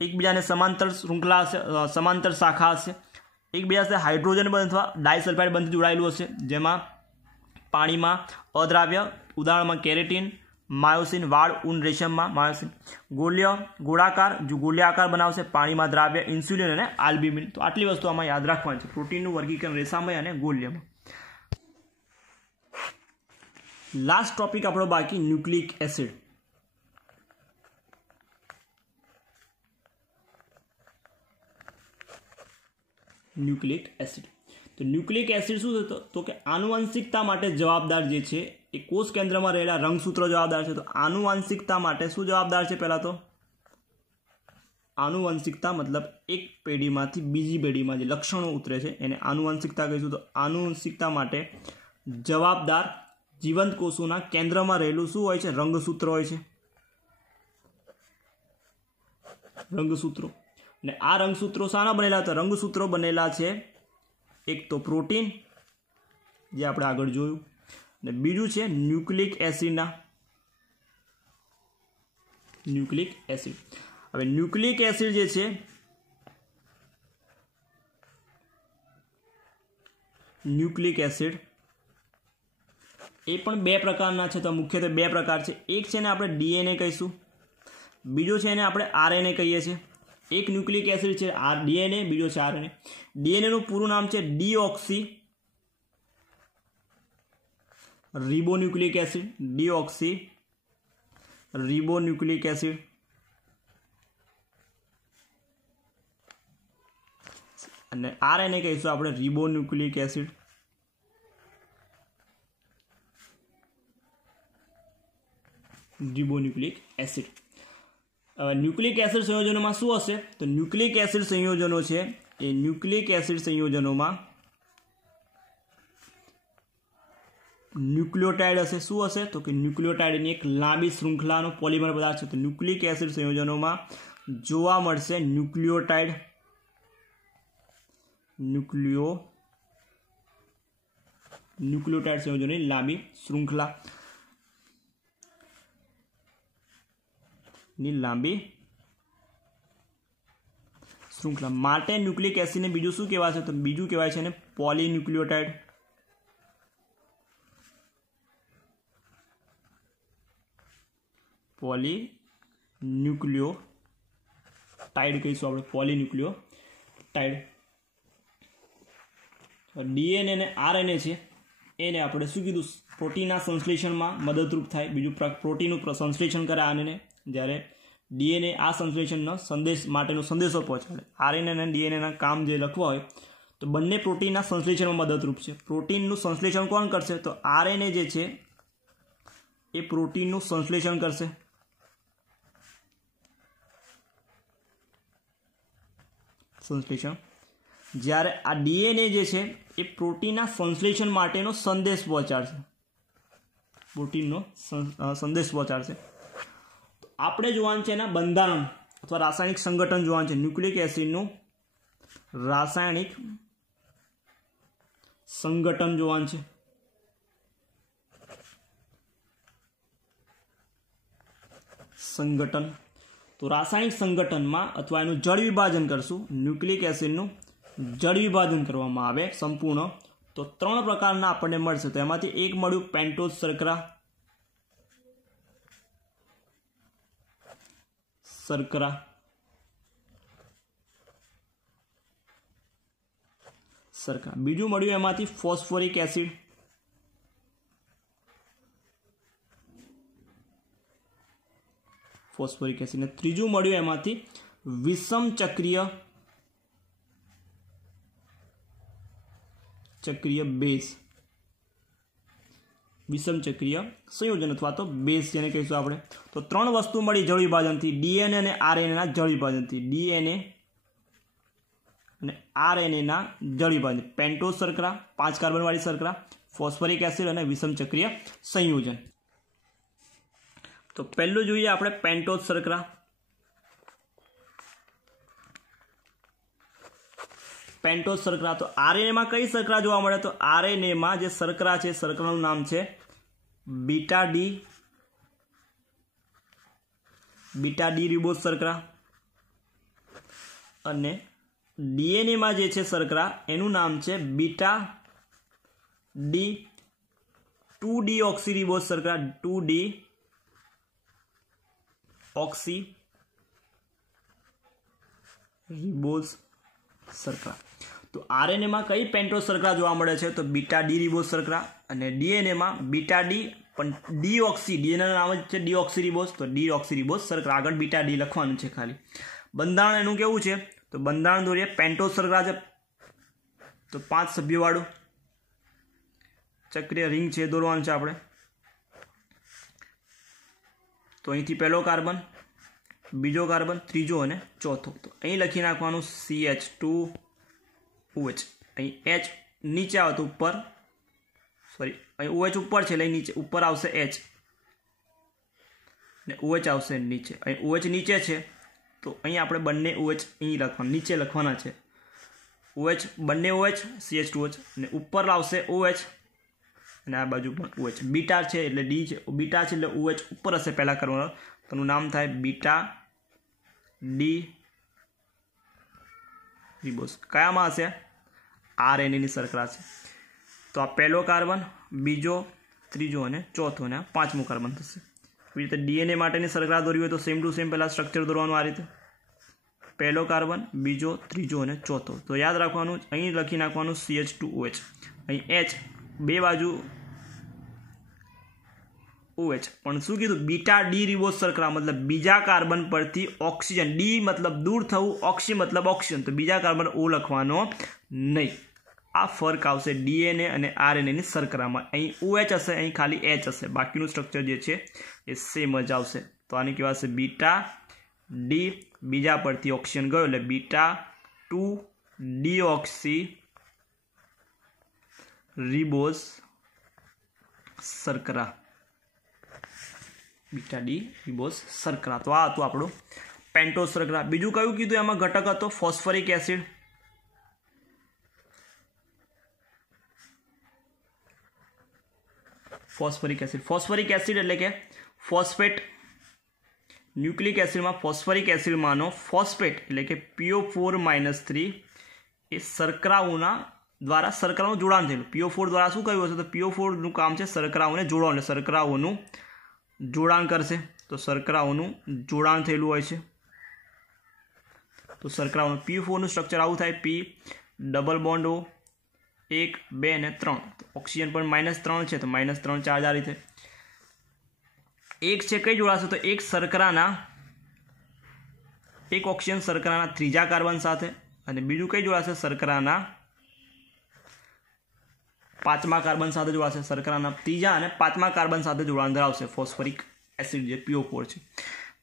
એકબીજાને સમાંતર શૃંખલા હશે, સમાંતર શાખા હશે, એકબીજા સાથે હાઇડ્રોજન બંધ અથવા ડાયસલ્ફાઇડ બંધ જોડાયેલું હશે, જેમાં પાણીમાં અદ્રાવ્ય ઉદાહરણમાં કેરેટીન, માયોસિન વાળ ઊન રેશમમાં માયોસિન. ગોળાકાર આકાર બનાવશે પાણીમાં દ્રાવ્ય ઇન્સ્યુલિન અને આલ્બ્યુમિન. તો આટલી વસ્તુ આમાં યાદ રાખવાની છે પ્રોટીનનું વર્ગીકરણ રેસામય અને ગોલ્યમાં. લાસ્ટ ટોપિક આપણો બાકી ન્યુક્લિક એસિડ. તો ન્યુક્લિક એસિડ શું થતો તો કે આનુવંશિકતા માટે જવાબદાર જે છે એ કોષ કેન્દ્રમાં રહેલા રંગસૂત્રો જવાબદાર છે. તો આનુવંશિકતા માટે શું જવાબદાર છે? પહેલા તો આનુવંશિકતા મતલબ એક પેઢીમાંથી બીજી પેઢીમાં જે લક્ષણો ઉતરે છે એને આનુવંશિકતા કહીશું. તો આનુવંશિકતા માટે જવાબદાર જીવંત કોષોના કેન્દ્રમાં રહેલું શું હોય છે? રંગસૂત્ર હોય છે, રંગસૂત્રો. અને આ રંગસૂત્રો શાના બનેલા? તો રંગસૂત્રો બનેલા છે એક તો પ્રોટીન જે આપણે આગળ જોયું, અને બીજું છે ન્યુક્લિક એસિડના. હવે ન્યુક્લિક એસિડ જે છે એ પણ બે પ્રકારના છે. તો મુખ્યત્વે બે પ્રકાર છે. એક છે ને આપણે ડીએનએ કહીશું, બીજો છે એને આપણે આરએનએ કહીએ છીએ. એક ન્યુક્લિક એસિડ છે ડીએનએ, બીજો છે આરએનએ. ડીએનએનું પૂરું નામ છે deoxy ribonucleic acid, deoxy ribonucleic acid. અને આરએનએ કહીશું આપણે રિબોન્યુક્લિક એસિડ. ન્યુક્લિક એસિડ સંયોજનોમાં શું હશે? તો ન્યુક્લિક એસિડ સંયોજનો છે એ ન્યુક્લિક એસિડ સંયોજનોમાં ન્યુક્લિયોટાઇડ હશે. શું હશે? તો કે ન્યુક્લિયોટાઇડની એક લાંબી શૃંખલાનો પોલિમર પદાર્થ છે. તો ન્યુક્લિક એસિડ સંયોજનોમાં જોવા મળશે ન્યુક્લિયોટાઇડ સંયોજનોની લાંબી શૃંખલા માટે ન્યુક્લિક એસિડને બીજું શું કહેવાશે? તો બીજું કહેવાય છે ને પોલીન્યુક્લિયોટાઇડ. પોલીન્યુક્લિયોટાઇડ કહીશું આપણે, પોલીન્યુક્લિયોટાઇડ. ડીએનએ અને આરએનએ છે એને આપણે શું કીધું? પ્રોટીનના સંશ્લેષણમાં મદદરૂપ થાય. બીજું પ્રોટીનનું સંશ્લેષણ કરે આરએનએ, જ્યારે ડીએનએ આ સંશ્લેષણનો સંદેશ માટેનો સંદેશો પહોંચાડે. આરએનએ અને ડીએનએના કામ જે લખવા હોય તો બંને પ્રોટીનના સંશ્લેષણમાં મદદરૂપ છે. પ્રોટીનનું સંશ્લેષણ કોણ કરશે? તો આરએનએ જે છે એ પ્રોટીનનું સંશ્લેષણ કરશે. જ્યારે આ ડીએનએ જે છે એ પ્રોટીનના સંશ્લેષણ માટેનો સંદેશ પહોંચાડશે. આપણે જોવાનું છે એના બંધારણ અથવા રાસાયણિક સંગઠન જોવાનું છે. ન્યુક્લિક એસિડનું રાસાયણિક સંગઠન જોવાનું છે. તો રાસાયણિક સંગઠનમાં અથવા એનું જળ વિભાજન કરશું. ન્યુક્લિક એસિડનું જળ વિભાજન કરવામાં આવે સંપૂર્ણ, તો 3 પ્રકારના આપણને મળશે. તો એમાંથી એક મળ્યું પેન્ટોઝ શર્કરા. બીજું મળ્યું એમાંથી ફોસ્ફોરિક એસિડ. ને ત્રીજું મળ્યું એમાંથી વિષમ ચક્રીય બેઝ, વિષમ ચક્રીય સંયોજન અથવા તો બેઝ જેને કહીશું આપણે. તો 3 વસ્તુ મળી જળ વિભાજનથી, ડીએનએ અને આરએનએના જળ વિભાજનથી. ડીએનએ અને આરએનએના જળ વિભાજન, પેન્ટોઝ શર્કરા, 5 કાર્બન વાળી શર્કરા, ફોસ્ફોરિક એસિડ અને વિષમ ચક્રીય સંયોજન. તો પહેલું જોઈએ આપણે પેન્ટોઝ શર્કરા. તો આરએનએમાં કઈ શર્કરા જોવા મળે? તો આરએનએમાં જે શર્કરા છે, શર્કરાનું નામ છે બીટા ડી રિબોઝ શર્કરા. અને ડીએનએમાં જે છે શર્કરા એનું નામ છે beta D 2D oxy ribose શર્કરા. 2D ઓક્સી રિબોઝ શર્કરા. તો આરએનએમાં કઈ પેન્ટોઝ શર્કરા જોવા મળે છે? તો બીટા ડી રિબોઝ શર્કરા. અને ડીએનએમાં બીટા ડી પણ ડીઓક્સી, ડીએનએનું નામ જ છે ડીઓક્સી રિબોઝ, તો ડીઓક્સી રિબોઝ શર્કરા. આગળ બીટા ડી લખવાનું છે ખાલી. બંધારણ એનું કેવું છે? તો બંધારણ દોરીએ. પેન્ટોઝ શર્કરા છે તો 5 સભ્યોવાળું ચક્રીય રિંગ છે દોરવાનું છે આપણે. તો અહીંથી પહેલો કાર્બન, બીજો કાર્બન, ત્રીજો અને ચોથો. તો અહીં લખી નાખવાનું CH2OH. અહીં H નીચે આવે તો ઉપર, સોરી અહીં OH ઉપર છે એટલે નીચે ઉપર આવશે H ને OH આવશે નીચે. અહીં OH નીચે છે તો અહીં આપણે બંને OH અહીં લખવાના, નીચે લખવાના છે. OH બંને OH CH2OH અને ઉપર આવશે OH અને આ બાજુ પણ OH. બીટા છે એટલે ડી છે, બીટા છે એટલે OH ઉપર હશે પહેલા કરવાનું, તો એનું નામ થાય બીટા ડી રિબોઝ. કયામાં હશે? આરએનએની શર્કરા છે. તો આ પહેલો કાર્બન, બીજો, ત્રીજો અને ચોથો અને 5મું કાર્બન થશે. એવી રીતે ડીએનએ માટેની શર્કરા દોરવી હોય તો સેમ ટુ સેમ પહેલાં સ્ટ્રક્ચર દોરવાનું આ રીતે. પહેલો કાર્બન, બીજો, ત્રીજો અને ચોથો. તો યાદ રાખવાનું, અહીં લખી નાખવાનું CH2OH. અહીં H બે બાજુ OH. પણ શું કીધું? બીટા ડી રિબોઝ શર્કરા મતલબ બીજા કાર્બન પરથી ઓક્સિજન, ડી મતલબ દૂર થવું, ઓક્સી મતલબ ઓક્સિજન, તો બીજા કાર્બન O લખવાનો નહીં. આ ફરક આવશે ડીએનએ અને આરએનએની શર્કરામાં. અહીં OH હશે, અહીં ખાલી H હશે, બાકીનું સ્ટ્રક્ચર જે છે એ સેમ જ આવશે. તો આની કહેવાશે બીટા ડી, બીજા પરથી ઓક્સિજન ગયો એટલે બીટા 2 ડીઓક્સી રિબોઝ શર્કરા, બીટા ડી રિબોઝ શર્કરા. તો આ હતું આપણું પેન્ટોઝ શર્કરા. બીજું કયું કીધું એમાં ઘટક હતો? Phosphoric acid. Phosphoric acid, phosphoric acid એટલે કે ફોસ્ફેટ. ન્યુક્લિક એસિડમાં ફોસ્ફરિક એસિડમાંનો ફોસ્ફેટ એટલે કે PO4-3 એ શર્કરાઓના દ્વારા શર્કરાઓનું જોડાણ થયેલું. PO4 દ્વારા શું કહ્યું હશે? તો PO4નું કામ છે શર્કરાઓને જોડવાનું, એટલે શર્કરાઓનું જોડાણ કરશે. તો શર્કરાઓનું જોડાણ થયેલું હોય છે. તો શર્કરાઓનું PO4નું સ્ટ્રક્ચર આવું થાય. P ડબલ બોન્ડ O 1, 2 અને 3. ઓક્સિજન પણ -3 છે, તો -3 ચાર્જ આ રીતે. એક છે કઈ જોડાશે? તો એક શર્કરાના, એક ઓક્સિજન શર્કરાના ત્રીજા કાર્બન સાથે, અને બીજું કઈ જોડાશે? શર્કરાના પાંચમા કાર્બન સાથે જોડાશે. શર્કરાના ત્રીજા અને પાંચમા કાર્બન સાથે જોડાણ ધરાવશે ફોસ્ફરિક એસિડ જે PO4 છે.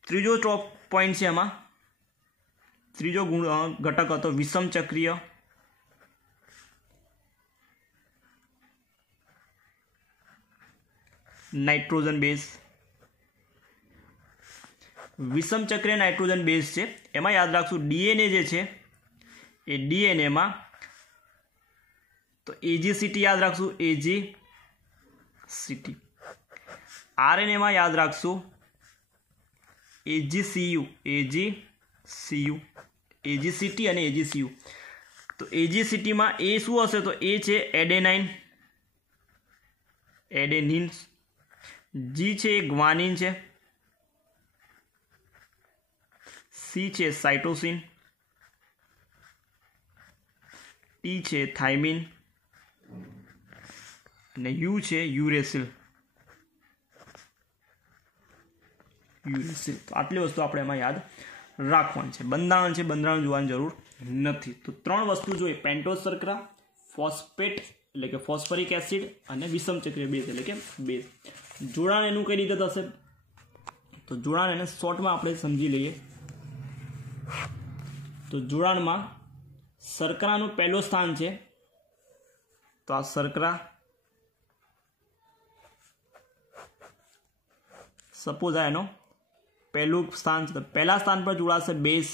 ત્રીજો ટોપ પોઈન્ટ છે એમાં, ત્રીજો ઘટક હતો વિષમ ચક્રીય નાઇટ્રોજન બેઝ. વિષમ ચક્રીય નાઇટ્રોજન બેઝ છે. એમાં યાદ રાખશું DNA જે છે એ DNAમાં તો AgCT યાદ રાખશું, AgCT. RNAમાં યાદ રાખશું AgCU, AgCT અને AgCU. તો AgCTમાં એ શું હશે? તો એ છે એડેનાઇન, G છે એ ગ્વાનિન છે, C છે સાઇટોસિન, T છે થાઇમિન અને U છે યુરેસિલ. તો આટલી વસ્તુ આપણે એમાં યાદ રાખવાની છે. બંધારણ છે, બંધારણ જોવાની જરૂર નથી. તો 3 વસ્તુ જોઈએ: પેન્ટોઝ શર્કરા, ફોસ્ફેટ એટલે કે ફોસ્ફરિક એસિડ અને વિષમ ચક્રીય બેઝ એટલે કે બેઝ. જોડાણ એનું કઈ રીતે થશે? તો જોડાણ એને શોર્ટમાં આપણે સમજી લઈએ. તો જોડાણમાં શર્કરાનું પહેલું સ્થાન છે, તો આ શર્કરા, સપોઝ આ એનો પહેલું સ્થાન છે, તો પહેલા સ્થાન પર જોડાશે બેઝ.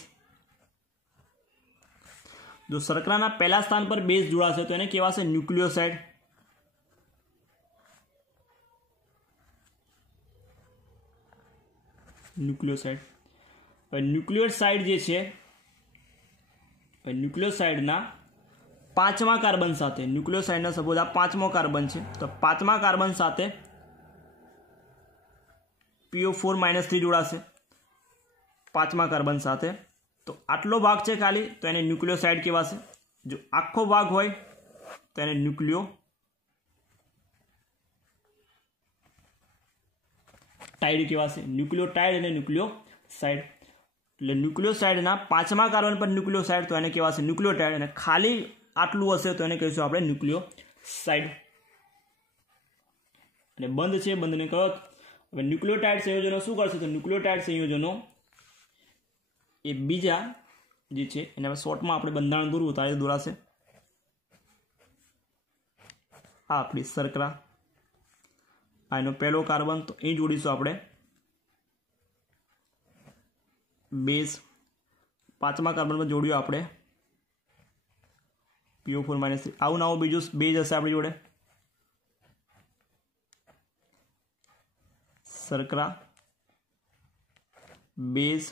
જો શર્કરાના પહેલા સ્થાન પર બેઝ જોડાશે તો એને કહેવાશે ન્યુક્લિયોસાઇડ. ન્યુક્લિયોસાઇડ. હવે ન્યુક્લિયોસાઇડ જે છે, ન્યુક્લિયોસાઇડના પાંચમા કાર્બન સાથે, ન્યુક્લિયોસાઇડના સપોઝ આ પાંચમો કાર્બન છે, તો પાંચમા કાર્બન સાથે PO4-3 જોડાશે પાંચમા કાર્બન સાથે. તો આટલો ભાગ છે ખાલી, તો એને ન્યુક્લિયોસાઇડ કહેવાશે. જો આખો ભાગ હોય તો એને ન્યુક્લિયોટાઇડ કહેવાશે. ન્યુક્લિયોટાઇડ અને ન્યુક્લિયોસાઇડ. એટલે ન્યુક્લિયોસાઇડના પાંચમા કાર્બન પર ન્યુક્લિયોસાઇડ, તો એને કહેવાશે ન્યુક્લિયોટાઇડ. અને ખાલી આટલું હશે તો એને કહીશું આપણે ન્યુક્લિયોસાઇડ. અને બંધ છે, બંધને કયો? હવે ન્યુક્લિયોટાઇડ સંયોજનો શું કરશે? તો ન્યુક્લિયોટાઇડ સંયોજનો એ બીજા જે છે એને હવે શોર્ટમાં આપણે બંધારણ દોરવું તો દોરાશે. આ આપણી શર્કરા, આ એનો પહેલો કાર્બન, તો એ જોડીશું આપણે બેઝ. પાંચમા કાર્બન પર જોડ્યું આપણે PO4-3. આવું નવું બીજું બેઝ હશે આપણી જોડે, શર્કરા, બેઝ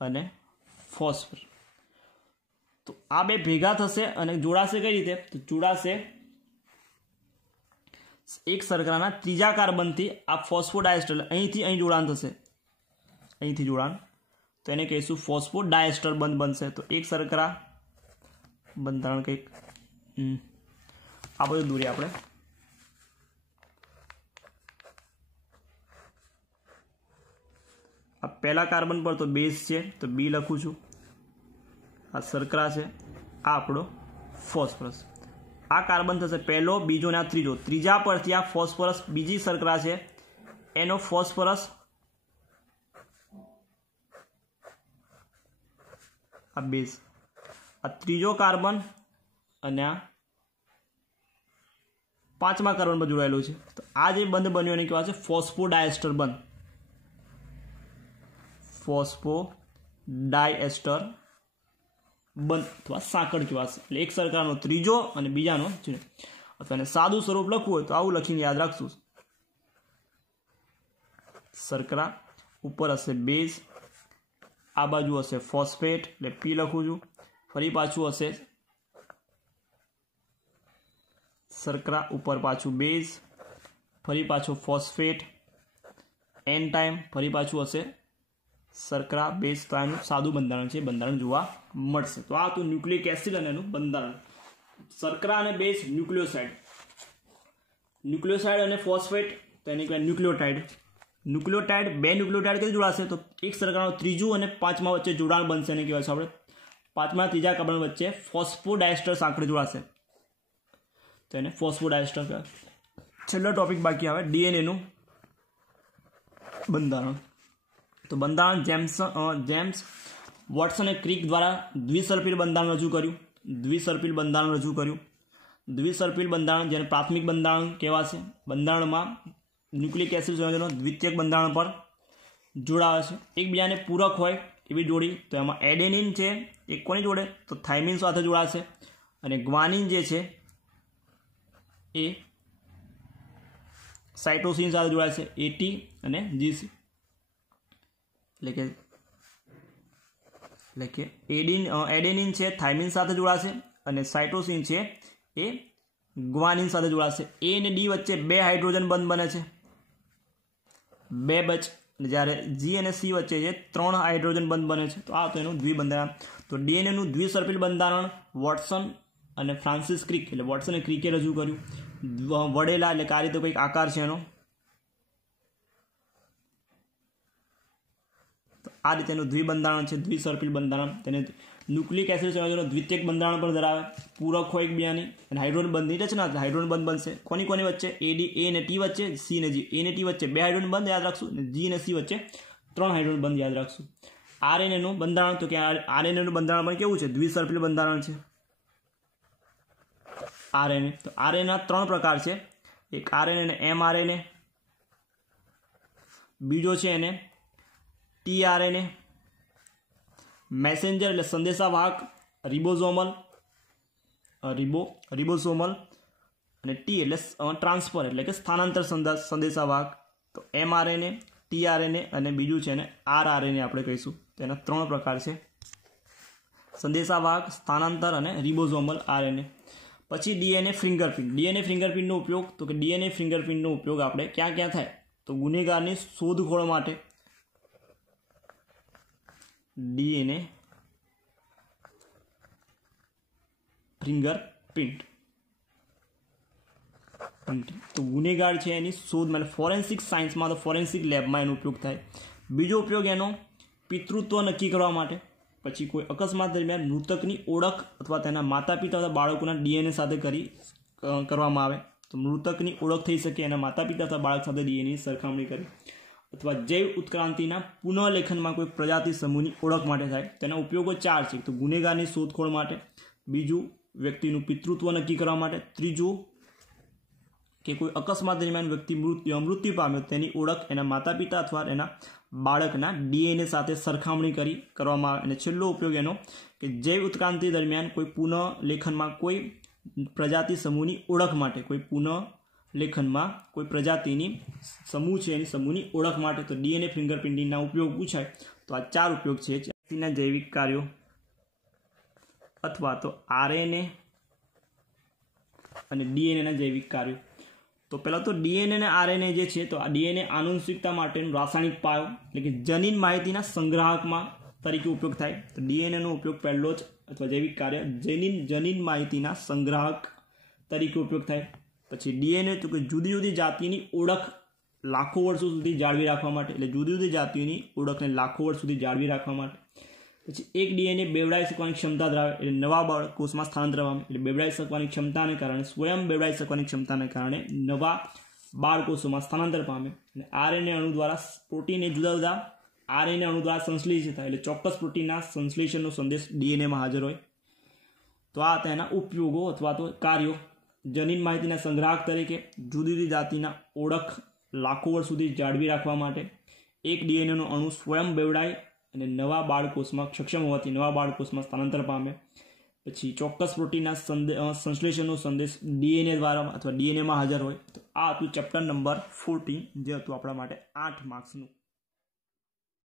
અને ફોસ્ફર. તો આ બે ભેગા થશે અને જોડાશે કઈ રીતે? તો જોડાશે એક શર્કરાના ત્રીજા કાર્બનથી આ ફોસ્ફોડાયસ્ટર, અહીંથી અહીં જોડાણ થશે, અહીંથી જોડાણ, તો એને કહીશું ફોસ્ફોડાયસ્ટર બંધ બનશે. તો એક શર્કરા બંધારણ કંઈક આ બધું દૂરી આપણે. આ પહેલા કાર્બન પર તો બેઝ છે, તો B લખું છું. આ શર્કરા છે, આ આપણો ફોસ્ફરસ. આ કાર્બન થશે પહેલો, બીજો અને આ ત્રીજો. ત્રીજા પરથી આ ફોસ્ફરસ, બીજી શર્કરા છે એનો ફોસ્ફરસ, આ બેઝ, આ ત્રીજો કાર્બન અને આ 5મા કાર્બન પર જોડાયેલું છે। તો આ જે બંધ બન્યો એને કહેવાય છે ફોસ્ફોડાયસ્ટર બંધ, ફોસ્ફોડાયસ્ટર બંધ અથવા સાંકળ કહેવાશે। એટલે એક સરકારનો ત્રીજો અને બીજાનો છે। અથવા એને સાદું સ્વરૂપ લખવું હોય તો આવું લખીને યાદ રાખશું, શર્કરા ઉપર હશે બેઝ, આ બાજુ હશે ફોસ્ફેટ એટલે પી લખું છું, ફરી પાછું હશે શર્કરા ઉપર પાછું બેઝ, ફરી પાછું ફોસ્ફેટ, એન ટાઈમ, ફરી પાછું હશે શર્કરા બેઝ। તો આનું સાદું બંધારણ છે, બંધારણ જોવા મળશે। તો આ તો ન્યુક્લિક એસિડ અને એનું બંધારણ, શર્કરા અને બેઝ ન્યુક્લિયોસાઇડ, ન્યુક્લિયોસાઇડ અને ફોસ્ફેટ તો એને કહેવાય ન્યુક્લિયોટાઇડ। ન્યુક્લિયોટાઇડ બે ન્યુક્લિયોટાઇડ કઈ જોડાશે તો એક સરકારનો ત્રીજું અને 5મા વચ્ચે જોડાણ બનશે, એને કહેવાય છે આપણે 5મા ત્રીજા કાર્બન વચ્ચે ફોસ્ફોડાયસ્ટર સાંકળ જોડાશે તો એને ફોસ્ફોડાયસ્ટર કહેવાય। છેલ્લો ટોપિક બાકી આવે ડીએનએનું બંધારણ। તો બંધારણ જેમ્સ વોટસને ક્રિક દ્વારા દ્વિસલ્ફિડ બંધારણ રજૂ કર્યું, દ્વિસલ્ફિડ બંધારણ રજૂ કર્યું। દ્વિસલ્ફિડ બંધારણ જેને પ્રાથમિક બંધારણ કહેવાશે। બંધારણમાં ન્યુક્લિક એસિડ સંયોજનો દ્વિતીયક બંધારણ પર જોડાવે છે, એકબીજાને પૂરક હોય એવી જોડી। તો એમાં એડેનિન છે એ કોની જોડે તો થાઇમિન સાથે જોડાશે, અને ગ્વાનિન જે છે એ સાઇટોસિન સાથે જોડાય છે, એટી અને જીસી। એટલે કે એડેનિન છે થાઇમિન સાથે જોડાશે અને સાઇટોસિન છે એ ગ્વાનિન સાથે જોડાશે। એ અને ડી વચ્ચે 2 હાઇડ્રોજન બંધ બને છે, 2 બચ, જ્યારે જી અને સી વચ્ચે છે 3 હાઇડ્રોજન બંધ બને છે। તો આ તો એનું દ્વિબંધારણ। તો ડીએનએનું દ્વિસલ્ફિડ બંધારણ વોટસન અને ફ્રાન્સિસ ક્રિક એટલે વોટસન અને ક્રિકે રજૂ કર્યું, વડેલા એટલે કે આ રીતે કંઈક આકાર છે એનો। તો આ રીતેનું દ્વિબંધારણ છે, દ્વિસલ્ફિડ બંધારણ। તેને ન્યુક્લિક એસિડ સંયોજનો દ્વિતીયક બંધારણ પર ધરાવે, પૂરક હોય એકબીજાની, અને હાઇડ્રોજન બંધની રચના હાઇડ્રોજન બંધ બનશે કોની કોની વચ્ચે એ અને ટી વચ્ચે, સી અને જી, એ અને ટી વચ્ચે 2 હાઇડ્રોજન બંધ યાદ રાખશું, અને જી અને સી વચ્ચે 3 હાઇડ્રોજન બંધ યાદ રાખશું। આરએનએનું બંધારણ તો કે આરએનએનું બંધારણ પણ કેવું છે દ્વિસલ્ફિડ બંધારણ છે આરએનએ। તો આરએનએના 3 પ્રકાર છે, એક આરએનએ અને એમઆરએનએ, બીજો છે એને ટીઆરએનએ, મેસેન્જર એટલે સંદેશાવાહક, રિબોસોમલ અને ટી એટલે ટ્રાન્સફર એટલે કે સ્થાનાંતર સંદેશાવાહક। તો એમઆરએનએ, ટીઆરએનએ અને બીજું છે ને આરઆરએનએ આપણે કહીશું। તેના 3 પ્રકાર છે, સંદેશાવાહક, સ્થાનાંતર અને રિબોસોમલ આરએનએ। પછી ડીએનએ ફિંગરપ્રિન્ટ, ડીએનએ ફિંગરપ્રિન્ટનો ઉપયોગ તો કે ડીએનએ ફિંગરપ્રિન્ટનો ઉપયોગ આપણે ક્યાં ક્યાં થાય તો ગુનેગારની શોધખોળ માટે ડીએનએ ફિંગરપ્રિન્ટ, તો ગુનેગાર છે એની શોધ માટે ફોરેન્સિક સાયન્સમાં તો ફોરેન્સિક લેબમાં એનો ઉપયોગ થાય। બીજો ઉપયોગ એનો પિતૃત્વ નક્કી કરવા માટે, પછી કોઈ અકસ્માત દરમિયાન મૃતકની ઓળખ અથવા તેના માતા પિતા અથવા બાળકોના ડીએનએ સાથે કરવામાં આવે તો મૃતકની ઓળખ થઈ શકે, એના માતા પિતા અથવા બાળક સાથે ડીએનએની સરખામણી કરી, અથવા જૈવ ઉત્ક્રાંતિના પુનઃલેખનમાં કોઈ પ્રજાતિ સમૂહની ઓળખ માટે થાય। તેના ઉપયોગો 4 છે, તો ગુનેગારની શોધખોળ માટે, બીજું વ્યક્તિનું પિતૃત્વ નક્કી કરવા માટે, ત્રીજું કે કોઈ અકસ્માત દરમિયાન વ્યક્તિ મૃત્યુ પામ્યો તેની ઓળખ એના માતા પિતા અથવા એના બાળકના ડીએનએ સાથે સરખામણી કરવામાં આવે, અને છેલ્લો ઉપયોગ એનો કે જૈવ ઉત્ક્રાંતિ દરમિયાન કોઈ પુનઃલેખનમાં કોઈ પ્રજાતિ સમૂહની ઓળખ માટે, કોઈ પુનઃલેખનમાં કોઈ પ્રજાતિની સમૂહ છે એની સમૂહની ઓળખ માટે। તો ડીએનએ ફિંગરપ્રિન્ટિંગના ઉપયોગ પૂછાય તો આ 4 ઉપયોગ છે ના જૈવિક કાર્યો, અથવા તો આરએનએ અને ડીએનએના જૈવિક કાર્યો। તો પહેલાં તો ડીએનએ અને આરએનએ જે છે તો આ ડીએનએ આનુવંશિકતા માટેનું રાસાયણિક પાયો એટલે કે જનીન માહિતીના સંગ્રાહકમાં તરીકે ઉપયોગ થાય। તો ડીએનએનો ઉપયોગ પહેલો જ અથવા જૈવિક કાર્ય જનીન માહિતીના સંગ્રાહક તરીકે ઉપયોગ થાય। પછી ડીએનએ તો કે જુદી જુદી જાતિની ઓળખ લાખો વર્ષો સુધી જાળવી રાખવા માટે, એટલે જુદી જુદી જાતિની ઓળખને લાખો વર્ષ સુધી જાળવી રાખવા માટે। પછી એક ડીએનએ બેવડાઈ શકવાની ક્ષમતા ધરાવે, એટલે નવા બાળકોષમાં સ્થાનાંતર પામે, એટલે બેવડાઈ શકવાની ક્ષમતાને કારણે, સ્વયં બેવડાઈ શકવાની ક્ષમતાને કારણે નવા બાળકોષોમાં સ્થાનાંતર પામે। અને આરએનએ અણુ દ્વારા પ્રોટીન એ જુદા જુદા આરએનએ અણુ દ્વારા સંશ્લેષિત થાય, એટલે ચોક્કસ પ્રોટીનના સંશ્લેષણનો સંદેશ ડીએનએમાં હાજર હોય। તો આ તેના ઉપયોગો અથવા તો કાર્યો। જનીન માહિતીના સંગ્રાહક તરીકે, જુદી જુદી જાતિના ઓળખ લાખો વર્ષ સુધી જાળવી રાખવા માટે, એક ડીએનએનો અણુ સ્વયં બેવડાય અને નવા બાળકોષમાં સક્ષમ હોવાથી નવા બાળકોષમાં સ્થાનાંતર પામે, પછી ચોક્કસ પ્રોટીનના સંશ્લેષણનો સંદેશ ડીએનએ દ્વારા અથવા ડીએનએમાં હાજર હોય. તો આ હતું ચેપ્ટર નંબર 14, જે હતું આપણા માટે 8 માર્ક્સનું.